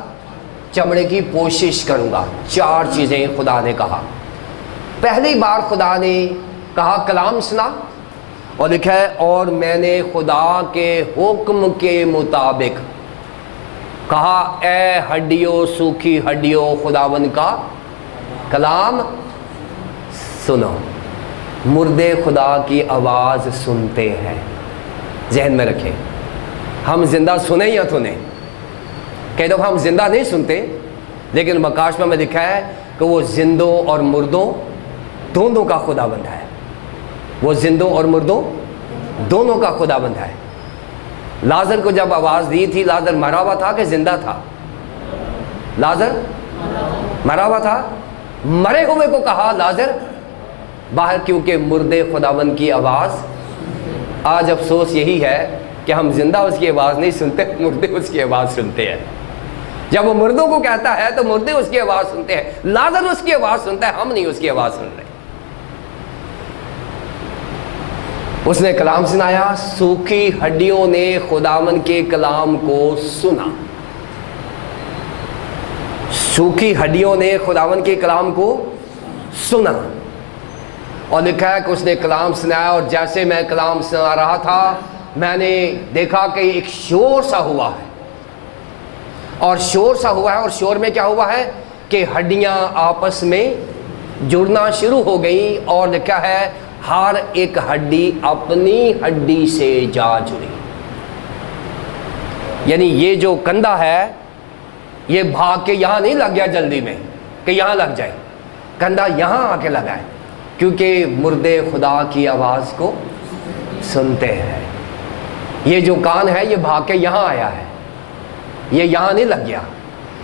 چمڑے کی پوشش کروں گا. 4 چیزیں خدا نے کہا. پہلی بار خدا نے کہا کلام سنا، اور لکھا ہے اور میں نے خدا کے حکم کے مطابق کہا اے ہڈیوں، سوکھی ہڈیوں خداوند کا कलाम सुनो, मुर्दे खुदा की आवाज़ सुनते हैं। जहन में रखें, हम जिंदा सुने या सुने। कई दफ़ा हम जिंदा नहीं सुनते, लेकिन मकाशमा में लिखा है कि वो जिंदों और मुर्दों दोनों का खुदाबंद है। वो जिंदों और मुर्दों दोनों का खुदाबंद है। लाजर को जब आवाज़ दी थी, लाजर मरा हुआ था कि जिंदा था? लाजर मरा हुआ था। मरे हुए को कहा लाजर बाहर, क्योंकि मुर्दे खुदाबंद की आवाज़। आज अफसोस यही है कि हम जिंदा उसकी आवाज़ नहीं सुनते, मुर्दे उसकी आवाज़ सुनते हैं। जब वो मुर्दों को कहता है तो मुर्दे उसकी आवाज़ सुनते हैं, लाजर उसकी आवाज़ सुनता है, हम नहीं उसकी आवाज़ सुन रहे। उसने कलाम सुनाया, सूखी हड्डियों ने खुदावन के कलाम को सुना। सूखी हड्डियों ने खुदावन के कलाम को सुना। और लिखा है कि उसने कलाम सुनाया, और जैसे मैं कलाम सुना रहा था, मैंने देखा कि एक शोर सा हुआ है। और शोर सा हुआ है, और शोर में क्या हुआ है कि हड्डियां आपस में जुड़ना शुरू हो गई। और लिखा है हर एक हड्डी अपनी हड्डी से जा जुड़ी। यानी ये जो कंधा है, ये भाग के यहां नहीं लग गया जल्दी में कि यहां लग जाए। कंधा यहां आके लगा है, क्योंकि मुर्दे खुदा की आवाज़ को सुनते हैं। ये जो कान है, ये भाग के यहाँ आया है, ये यहाँ नहीं लग गया।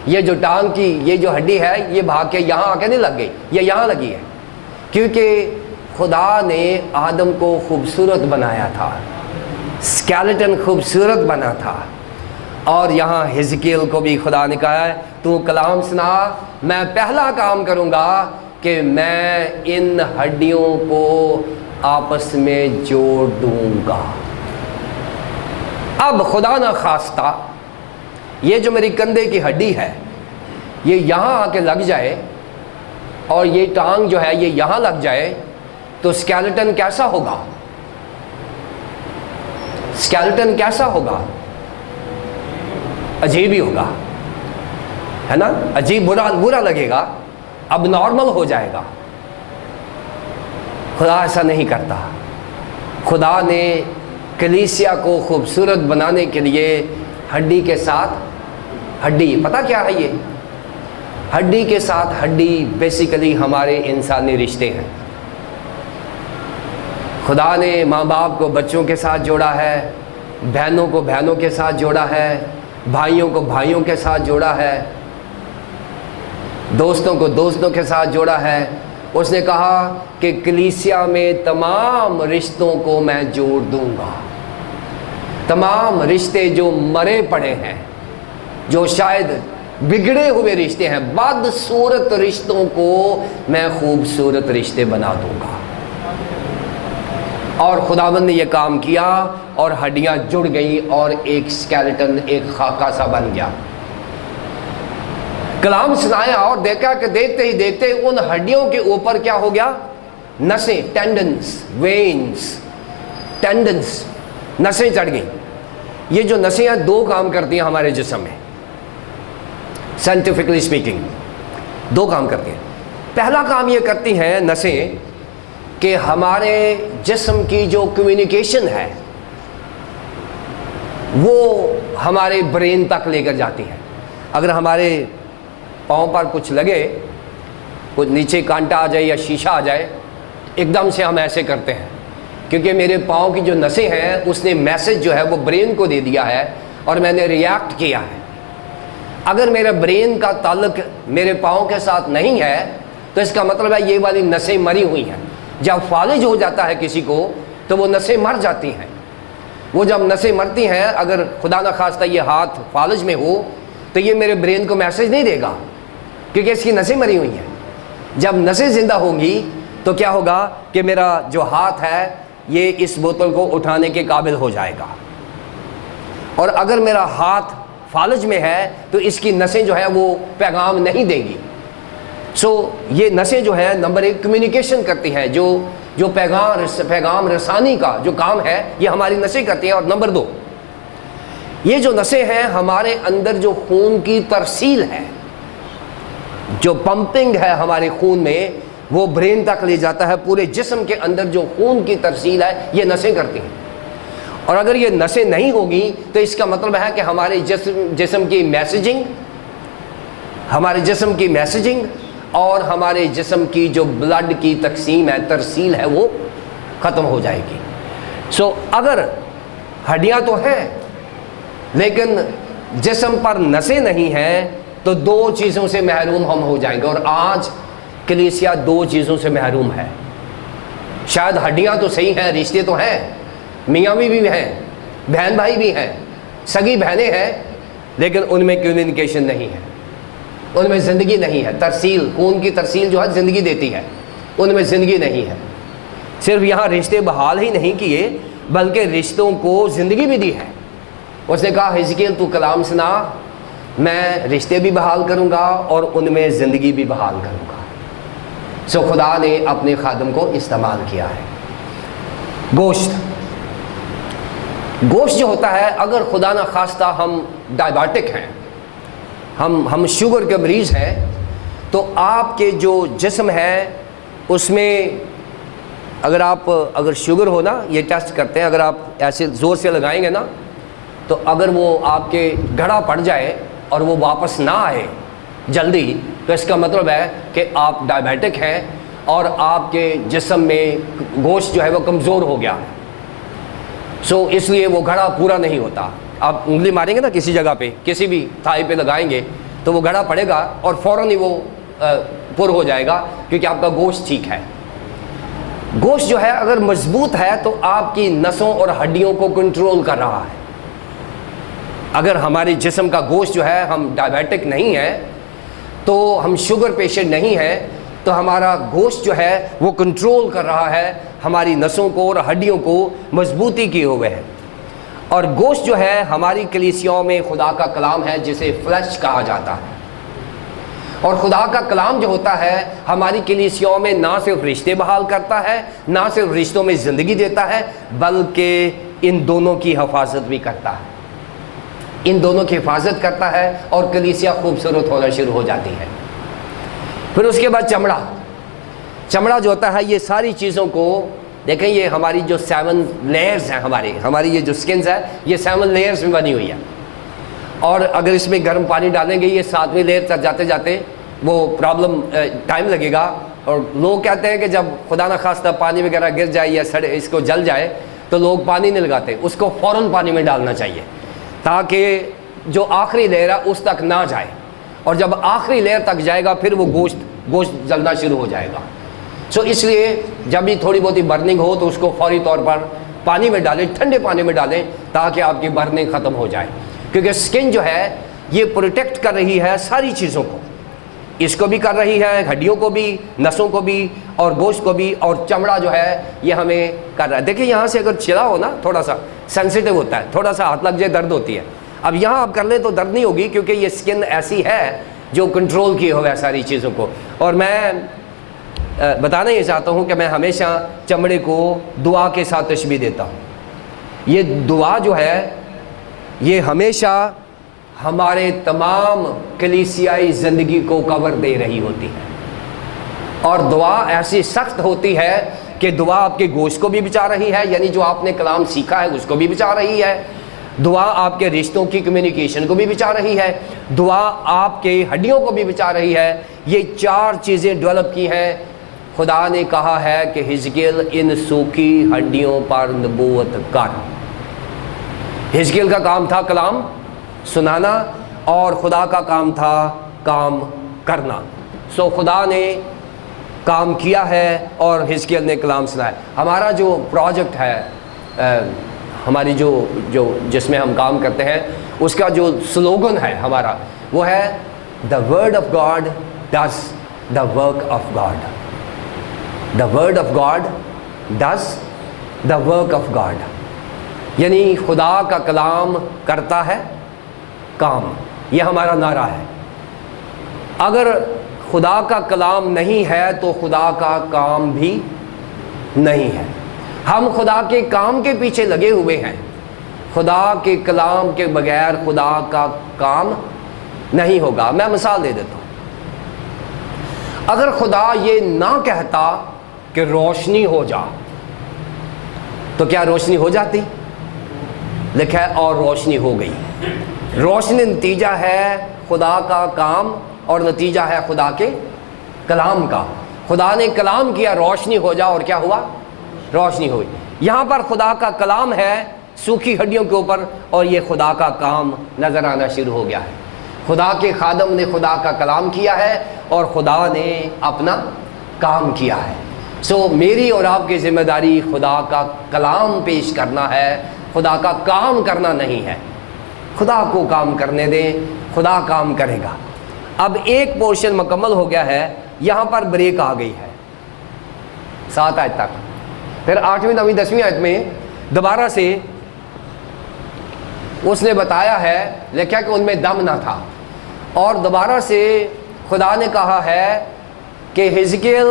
ये जो टांग की ये जो हड्डी है, ये भाग के यहाँ आके नहीं लग गई, ये यहाँ लगी है। क्योंकि खुदा ने आदम को खूबसूरत बनाया था, स्केलेटन खूबसूरत बना था। और यहाँ हिजकियल को भी खुदा ने कहा है, तू कलाम सुना, मैं पहला काम करूँगा कि मैं इन हड्डियों को आपस में जोड़ दूंगा। अब खुदा ना खास्ता ये जो मेरी कंधे की हड्डी है, ये यहाँ आके लग जाए, और ये टांग जो है ये यहाँ लग जाए, तो स्केलेटन कैसा होगा? स्केलेटन कैसा होगा? अजीब ही होगा, है ना? अजीब, बुरा लगेगा, अब नॉर्मल हो जाएगा। खुदा ऐसा नहीं करता। खुदा ने कलीसिया को खूबसूरत बनाने के लिए हड्डी के साथ हड्डी, पता क्या है ये? हड्डी के साथ हड्डी बेसिकली हमारे इंसानी रिश्ते हैं। खुदा ने माँ बाप को बच्चों के साथ जोड़ा है, बहनों को बहनों के साथ जोड़ा है, भाइयों को भाइयों के साथ जोड़ा है, दोस्तों को दोस्तों के साथ जोड़ा है। उसने कहा कि कलीसिया में तमाम रिश्तों को मैं जोड़ दूंगा। तमाम रिश्ते जो मरे पड़े हैं, जो शायद बिगड़े हुए रिश्ते हैं, बदसूरत रिश्तों को मैं खूबसूरत रिश्ते बना दूंगा। और खुदावंद ने यह काम किया, और हड्डियां जुड़ गई, और एक स्केलेटन, एक खाका सा बन गया। कलाम सुनाया, और देखा कि देखते ही देखते उन हड्डियों के ऊपर क्या हो गया? नसें, टेंडन्स, वेन्स, टेंडन्स, नसें चढ़ गई। ये जो नसें हैं, दो काम करती हैं हमारे जिस्म में, साइंटिफिकली स्पीकिंग दो काम करती हैं। पहला काम ये करती हैं नसें कि हमारे जिस्म की जो कम्युनिकेशन है वो हमारे ब्रेन तक लेकर जाती है। अगर हमारे पाँव पर कुछ लगे, कुछ नीचे कांटा आ जाए या शीशा आ जाए, एकदम से हम ऐसे करते हैं, क्योंकि मेरे पाँव की जो नसें हैं उसने मैसेज जो है वो ब्रेन को दे दिया है, और मैंने रिएक्ट किया है। अगर मेरे ब्रेन का ताल्लुक मेरे पाँव के साथ नहीं है, तो इसका मतलब है ये वाली नसें मरी हुई हैं। जब फालिज हो जाता है किसी को, तो वो नसें मर जाती हैं। वो जब नसें मरती हैं, अगर खुदा न खास्ता ये हाथ फालिज में हो, तो ये मेरे ब्रेन को मैसेज नहीं देगा, क्योंकि इसकी नसें मरी हुई हैं। जब नसें ज़िंदा होंगी तो क्या होगा कि मेरा जो हाथ है ये इस बोतल को उठाने के काबिल हो जाएगा। और अगर मेरा हाथ फालिज में है तो इसकी नसें जो है वो पैगाम नहीं देंगी। ये नसें जो है नंबर एक कम्युनिकेशन करती हैं, जो पैगाम रसानी का जो काम है ये हमारी नसें करती हैं। और नंबर दो, ये जो नसें हैं हमारे अंदर जो खून की तरसील है, जो पंपिंग है हमारे खून में वो ब्रेन तक ले जाता है। पूरे जिस्म के अंदर जो खून की तरसील है ये नसें करती हैं, और अगर ये नसें नहीं होगी तो इसका मतलब है कि हमारे जिस्म की मैसेजिंग, हमारे जिस्म की मैसेजिंग और हमारे जिस्म की जो ब्लड की तकसीम है, तरसील है, वो ख़त्म हो जाएगी। सो अगर हड्डियाँ तो हैं लेकिन जिस्म पर नसें नहीं हैं तो दो चीज़ों से महरूम हम हो जाएंगे, और आज कलीसिया दो चीज़ों से महरूम है। शायद हड्डियाँ तो सही हैं, रिश्ते तो हैं, मियाँ भी हैं, बहन भाई भी हैं, सगी बहनें हैं, लेकिन उनमें कम्युनिकेशन नहीं है, उनमें ज़िंदगी नहीं है। तरसील, खून की तरसील जो है ज़िंदगी देती है, उनमें ज़िंदगी नहीं है। सिर्फ यहाँ रिश्ते बहाल ही नहीं किए बल्कि रिश्तों को ज़िंदगी भी दी है। उसने कहा हिजकिय्याह तू कलाम सुना, मैं रिश्ते भी बहाल करूँगा और उनमें ज़िंदगी भी बहाल करूँगा। सो खुदा ने अपने खादम को इस्तेमाल किया है। गोश्त जो होता है, अगर खुदा न खास्ता हम डायबिटिक हैं, हम शुगर के मरीज़ हैं, तो आपके जो जिस्म है उसमें अगर शुगर हो ना, ये टेस्ट करते हैं, अगर आप ऐसे ज़ोर से लगाएंगे ना तो अगर वो आपके गड़ा पड़ जाए और वो वापस ना आए जल्दी, तो इसका मतलब है कि आप डायबिटिक हैं और आपके जिस्म में गोश्त जो है वो कमज़ोर हो गया। सो इसलिए वो घड़ा पूरा नहीं होता। आप उंगली मारेंगे ना किसी जगह पे, किसी भी थाई पे लगाएंगे तो वो घड़ा पड़ेगा और फ़ौरन ही वो पुर हो जाएगा, क्योंकि आपका गोश्त ठीक है। गोश्त जो है अगर मजबूत है तो आपकी नसों और हड्डियों को कंट्रोल कर रहा है। अगर हमारे जिस्म का गोश्त जो है, हम डायबिटिक नहीं है तो हम शुगर पेशेंट नहीं है, तो हमारा गोश्त जो है वो कंट्रोल कर रहा है हमारी नसों को और हड्डियों को मजबूती किए हुए है। और गोश्त जो है हमारी कलीसियाओं में खुदा का कलाम है जिसे फ्लैश कहा जाता है। और खुदा का कलाम जो होता है हमारी कलीसियाओं में ना सिर्फ रिश्ते बहाल करता है, ना सिर्फ रिश्तों में ज़िंदगी देता है, बल्कि इन दोनों की हिफाजत भी करता है। इन दोनों की हिफाजत करता है और कलीसिया खूबसूरत होना शुरू हो जाती है। फिर उसके बाद चमड़ा जो होता है, ये सारी चीज़ों को देखें, ये हमारी जो 7 लेयर्स हैं, हमारी ये जो स्किन्स है ये 7 लेयर्स में बनी हुई है। और अगर इसमें गर्म पानी डालेंगे ये 7वीं लेयर तक जाते जाते वो प्रॉब्लम टाइम लगेगा। और लोग कहते हैं कि जब खुदा न खास्ता पानी वगैरह गिर जाए या सड़े इसको जल जाए तो लोग पानी नहीं लगाते, उसको फ़ौरन पानी में डालना चाहिए ताकि जो आखिरी लेयर है उस तक ना जाए, और जब आखिरी लेयर तक जाएगा फिर वो गोश्त जलना शुरू हो जाएगा। सो इसलिए जब भी थोड़ी बहुत ही बर्निंग हो तो उसको फौरी तौर पर पानी में डालें, ठंडे पानी में डालें, ताकि आपकी बर्निंग ख़त्म हो जाए। क्योंकि स्किन जो है ये प्रोटेक्ट कर रही है सारी चीज़ों को, इसको भी कर रही है, हड्डियों को भी, नसों को भी और गोश्त को भी, और चमड़ा जो है ये हमें कर रहा है। देखिए यहाँ से अगर चिरा हो ना, थोड़ा सा सेंसिटिव होता है, थोड़ा सा हाथ लग जाए दर्द होती है। अब यहाँ आप कर लें तो दर्द नहीं होगी, क्योंकि ये स्किन ऐसी है जो कंट्रोल किए हुए है सारी चीज़ों को। और मैं बताना ये चाहता हूँ कि मैं हमेशा चमड़े को दुआ के साथ तशबीह देता हूँ। ये दुआ जो है ये हमेशा हमारे तमाम कलीसियाई ज़िंदगी को कवर दे रही होती है। और दुआ ऐसी सख्त होती है कि दुआ आपके गोश्त को भी बचा रही है, यानी जो आपने कलाम सीखा है उसको भी बचा रही है। दुआ आपके रिश्तों की कम्युनिकेशन को भी बचा रही है। दुआ आपके हड्डियों को भी बचा रही है। ये 4 चीज़ें डेवलप की हैं। खुदा ने कहा है कि हिजकिय्याह इन सूखी हड्डियों पर नबूवत कर। हिजकिय्याह का काम था कलाम सुनाना और खुदा का काम था काम करना। सो खुदा ने काम किया है और हिजकिय्याह ने कलाम सुनाया। हमारा जो प्रोजेक्ट है, हमारी जो जिसमें हम काम करते हैं, उसका जो स्लोगन है हमारा वो है the word of God does the work of God. The word of God does the work of God, यानी खुदा का कलाम करता है काम। यह हमारा नारा है। अगर खुदा का कलाम नहीं है तो खुदा का काम भी नहीं है। हम खुदा के काम के पीछे लगे हुए हैं। खुदा के कलाम के बगैर खुदा का काम नहीं होगा। मैं मिसाल दे देता हूँ। اگر خدا یہ نہ کہتا کہ روشنی ہو جا تو کیا روشنی ہو جاتی؟ لکھا ہے اور روشنی ہو گئی۔ روشنی نتیجہ ہے خدا کا کام اور نتیجہ ہے خدا کے کلام کا۔ خدا نے کلام کیا روشنی ہو جا، اور کیا ہوا؟ روشنی ہوئی۔ یہاں پر خدا کا کلام ہے سوکھی ہڈیوں کے اوپر، اور یہ خدا کا کام نظر آنا شروع ہو گیا ہے۔ خدا کے خادم نے خدا کا کلام کیا ہے اور خدا نے اپنا کام کیا ہے۔ میری اور آپ کی ذمہ داری خدا کا کلام پیش کرنا ہے، خدا کا کام کرنا نہیں ہے۔ خدا کو کام کرنے دیں، خدا کام کرے گا۔ اب ایک پورشن مکمل ہو گیا ہے، یہاں پر بریک آ گئی ہے 7 آیت تک۔ پھر 8ویں 9ویں 10ویں آیت میں دوبارہ سے اس نے بتایا ہے، لکھا کہ ان میں دم نہ تھا، اور دوبارہ سے خدا نے کہا ہے کہ حزقیل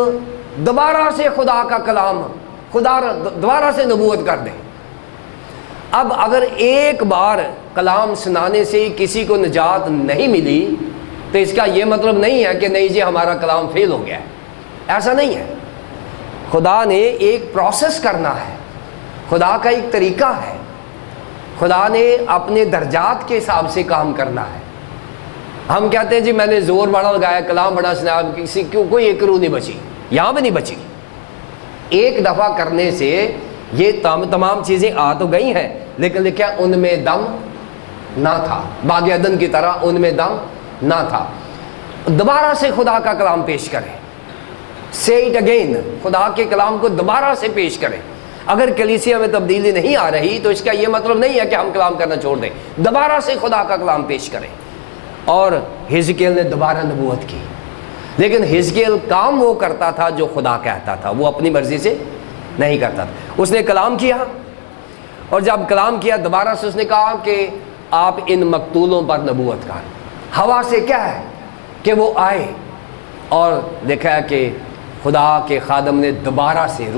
دوبارہ سے خدا کا کلام، خدا دوبارہ سے نبوت کر دے۔ اب اگر ایک بار کلام سنانے سے کسی کو نجات نہیں ملی تو اس کا یہ مطلب نہیں ہے کہ نہیں جی ہمارا کلام فیل ہو گیا ہے، ایسا نہیں ہے۔ خدا نے ایک پروسیس کرنا ہے، خدا کا ایک طریقہ ہے، خدا نے اپنے درجات کے حساب سے کام کرنا ہے۔ ہم کہتے ہیں جی میں نے زور بڑا لگایا، کلام بڑا سنایا، کسی کو کوئی ایک روح نہیں بچی، یہاں بھی نہیں بچی۔ ایک دفعہ کرنے سے یہ تمام چیزیں آ تو گئی ہیں، لیکن لکھا ان میں دم نہ تھا، باغ عدن کی طرح ان میں دم نہ تھا۔ دوبارہ سے خدا کا کلام پیش کریں، say it again، خدا کے کلام کو دوبارہ سے پیش کریں۔ اگر کلیسیا میں تبدیلی نہیں آ رہی تو اس کا یہ مطلب نہیں ہے کہ ہم کلام کرنا چھوڑ دیں، دوبارہ سے خدا کا کلام پیش کریں۔ اور حزقیل نے دوبارہ نبوت کی، لیکن حزقیل کام وہ کرتا تھا جو خدا کہتا تھا، وہ اپنی مرضی سے نہیں کرتا تھا۔ اس نے کلام کیا، اور جب کلام کیا دوبارہ سے اس نے کہا کہ آپ ان مقتولوں پر نبوت کر۔ ہوا سے کیا ہے کہ وہ آئے، اور دیکھا ہے کہ خدا کے خادم نے دوبارہ سے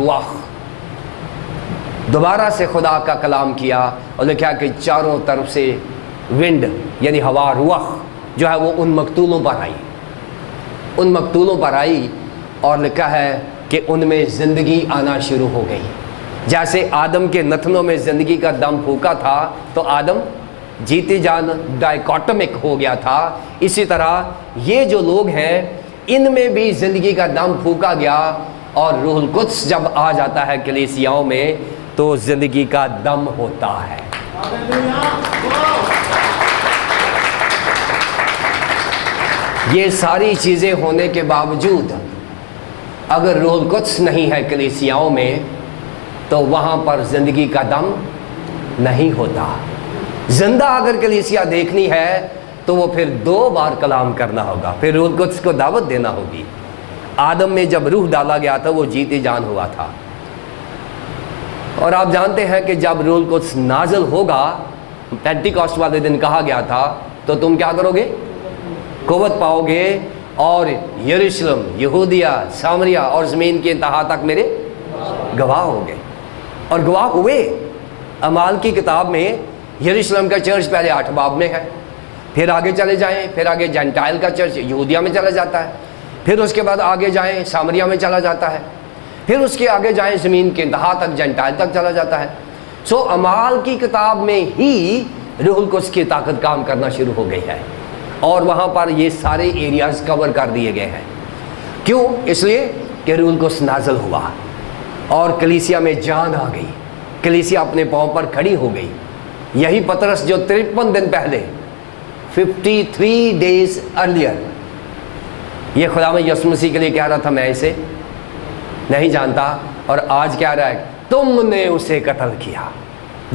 دوبارہ سے خدا کا کلام کیا، اور لکھا کہ چاروں طرف سے ونڈ یعنی ہوا روح جو ہے وہ ان مقتولوں پر آئی، ان مقتولوں پر آئی، اور لکھا ہے کہ ان میں زندگی آنا شروع ہو گئی۔ جیسے آدم کے نتنوں میں زندگی کا دم پھونکا تھا تو آدم جیتی جان ڈائیکاٹمک ہو گیا تھا، اسی طرح یہ جو لوگ ہیں ان میں بھی زندگی کا دم پھونکا گیا، اور روح القدس جب آ جاتا ہے کلیسیاؤں میں تو زندگی کا دم ہوتا ہے۔ یہ ساری چیزیں ہونے کے باوجود اگر روح القدس نہیں ہے کلیسیاؤں میں تو وہاں پر زندگی کا دم نہیں ہوتا۔ زندہ اگر کلیسیا دیکھنی ہے تو وہ پھر 2 بار کلام کرنا ہوگا، پھر روح القدس کو دعوت دینا ہوگی۔ آدم میں جب روح ڈالا گیا تھا وہ جیتی جان ہوا تھا، اور آپ جانتے ہیں کہ جب روح القدس نازل ہوگا، پینٹیکاسٹ والے دن کہا گیا تھا تو تم کیا کرو گے؟ قوت پاؤ گے، اور یروشلم، یہودیہ، سامریہ اور زمین کی انتہا تک میرے گواہ ہو گئے، اور گواہ ہوئے۔ اعمال کی کتاب میں یروشلم کا چرچ پہلے 8 باب میں ہے، پھر آگے چلے جائیں، پھر آگے جینٹائل کا چرچ یہودیہ میں چلا جاتا ہے، پھر اس کے بعد آگے جائیں سامریہ میں چلا جاتا ہے، پھر اس کے آگے جائیں زمین کے انتہا تک جینٹائل تک چلا جاتا ہے۔ اعمال کی کتاب میں ہی روح القدس کی طاقت کام کرنا شروع ہو گئی ہے، اور وہاں پر یہ سارے ایریاز کور کر دیے گئے ہیں۔ کیوں؟ اس لیے کہ روح القدس نازل ہوا اور کلیسیا میں جان آ گئی، کلیسیا اپنے پاؤں پر کھڑی ہو گئی۔ یہی پطرس جو 53 دن پہلے 53 days earlier یہ خدا میں یسوع مسیح کے لیے کہہ رہا تھا میں اسے نہیں جانتا، اور آج کہہ رہا ہے تم نے اسے قتل کیا،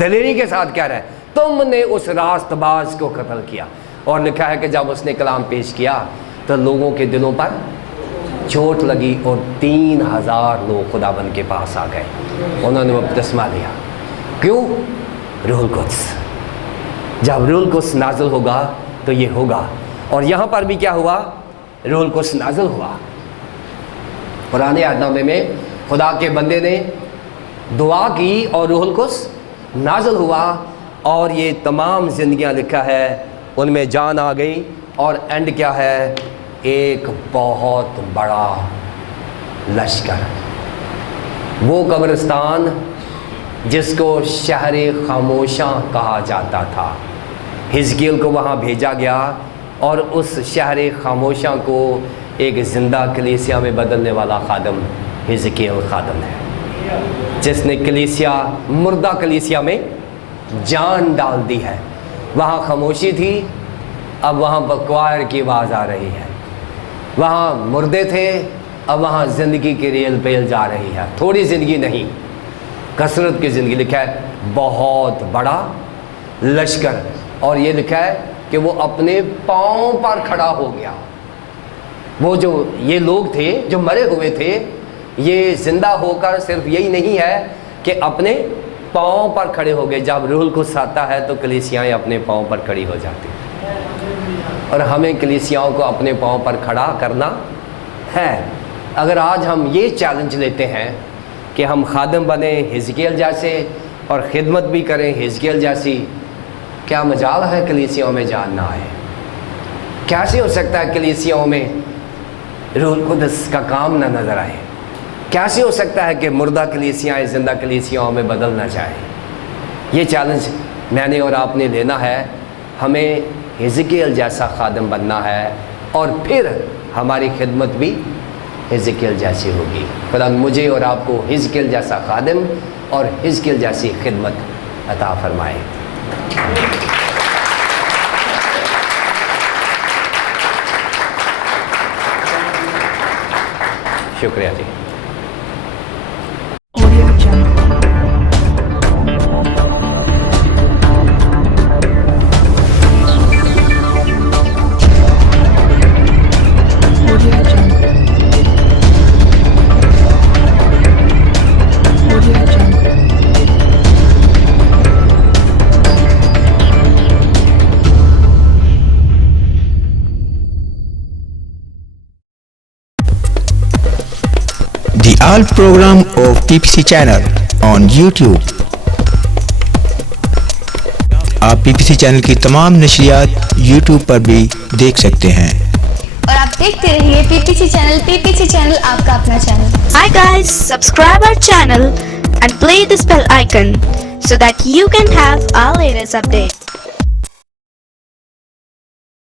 دلیری کے ساتھ کہہ رہا ہے تم نے اس راست باز کو قتل کیا۔ اور لکھا ہے کہ جب اس نے کلام پیش کیا تو لوگوں کے دلوں پر چوٹ لگی، اور 3000 لوگ خداوند کے پاس آ گئے، انہوں نے بپتسمہ لیا۔ کیوں؟ روح القدس۔ جب روح القدس نازل ہوگا تو یہ ہوگا، اور یہاں پر بھی کیا ہوا؟ روح القدس نازل ہوا۔ پرانے عہد نامے میں خدا کے بندے نے دعا کی اور روح القدس نازل ہوا، اور یہ تمام زندگیاں لکھا ہے ان میں جان آ گئی، اور اینڈ کیا ہے؟ एक बहुत बड़ा लश्कर। वो कब्रिस्तान जिसको शहर खामोशां कहा जाता था, हिजकियल को वहाँ भेजा गया और उस शहर खामोशां को एक ज़िंदा कलीसिया में बदलने वाला खादम हिजकियल खादम है, जिसने कलीसिया, मुर्दा कलीसिया में जान डाल दी है। वहाँ खामोशी थी, अब वहाँ बकवार की आवाज़ आ रही है। वहाँ मुर्दे थे, अब वहाँ ज़िंदगी की रेल पेल जा रही है। थोड़ी ज़िंदगी नहीं, कसरत की ज़िंदगी। लिखा है बहुत बड़ा लश्कर, और ये लिखा है कि वो अपने पाँव पर खड़ा हो गया। वो जो ये लोग थे जो मरे हुए थे, ये ज़िंदा होकर सिर्फ यही नहीं है कि अपने पाँव पर खड़े हो गए। जब रूह कुद्स आता है तो कलीसियाएँ अपने पाँव पर खड़ी हो जाती हैं, और हमें कलीसियाओं को अपने पाँव पर खड़ा करना है। अगर आज हम ये चैलेंज लेते हैं कि हम खादम बने हिजकियल जैसे और ख़िदमत भी करें हिजकियल जैसी, क्या मजाल है कलीसियाओं में जानना है? कैसे हो सकता है कलीसियाओं में रूह कुद्स का काम ना नज़र आए? कैसे हो सकता है कि मुर्दा कलीसियाएँ ज़िंदा कलीसियाओं में बदलना चाहें? ये चैलेंज मैंने और आपने लेना है। हमें हिजकियल जैसा खादम बनना है, और फिर हमारी खिदमत भी हिजकियल जैसी होगी। खुदा मुझे और आपको हिजकियल जैसा खादम और हिजकियल जैसी खिदमत अता फरमाए। शुक्रिया जी। All program of PPC channel on YouTube। आप PPC चैनल की तमाम नशरियात YouTube पर भी देख सकते हैं, और आप देखते रहिए PPC चैनल आपका अपना channel. Hi guys, subscribe our channel and play this bell icon so that you can have our latest updates.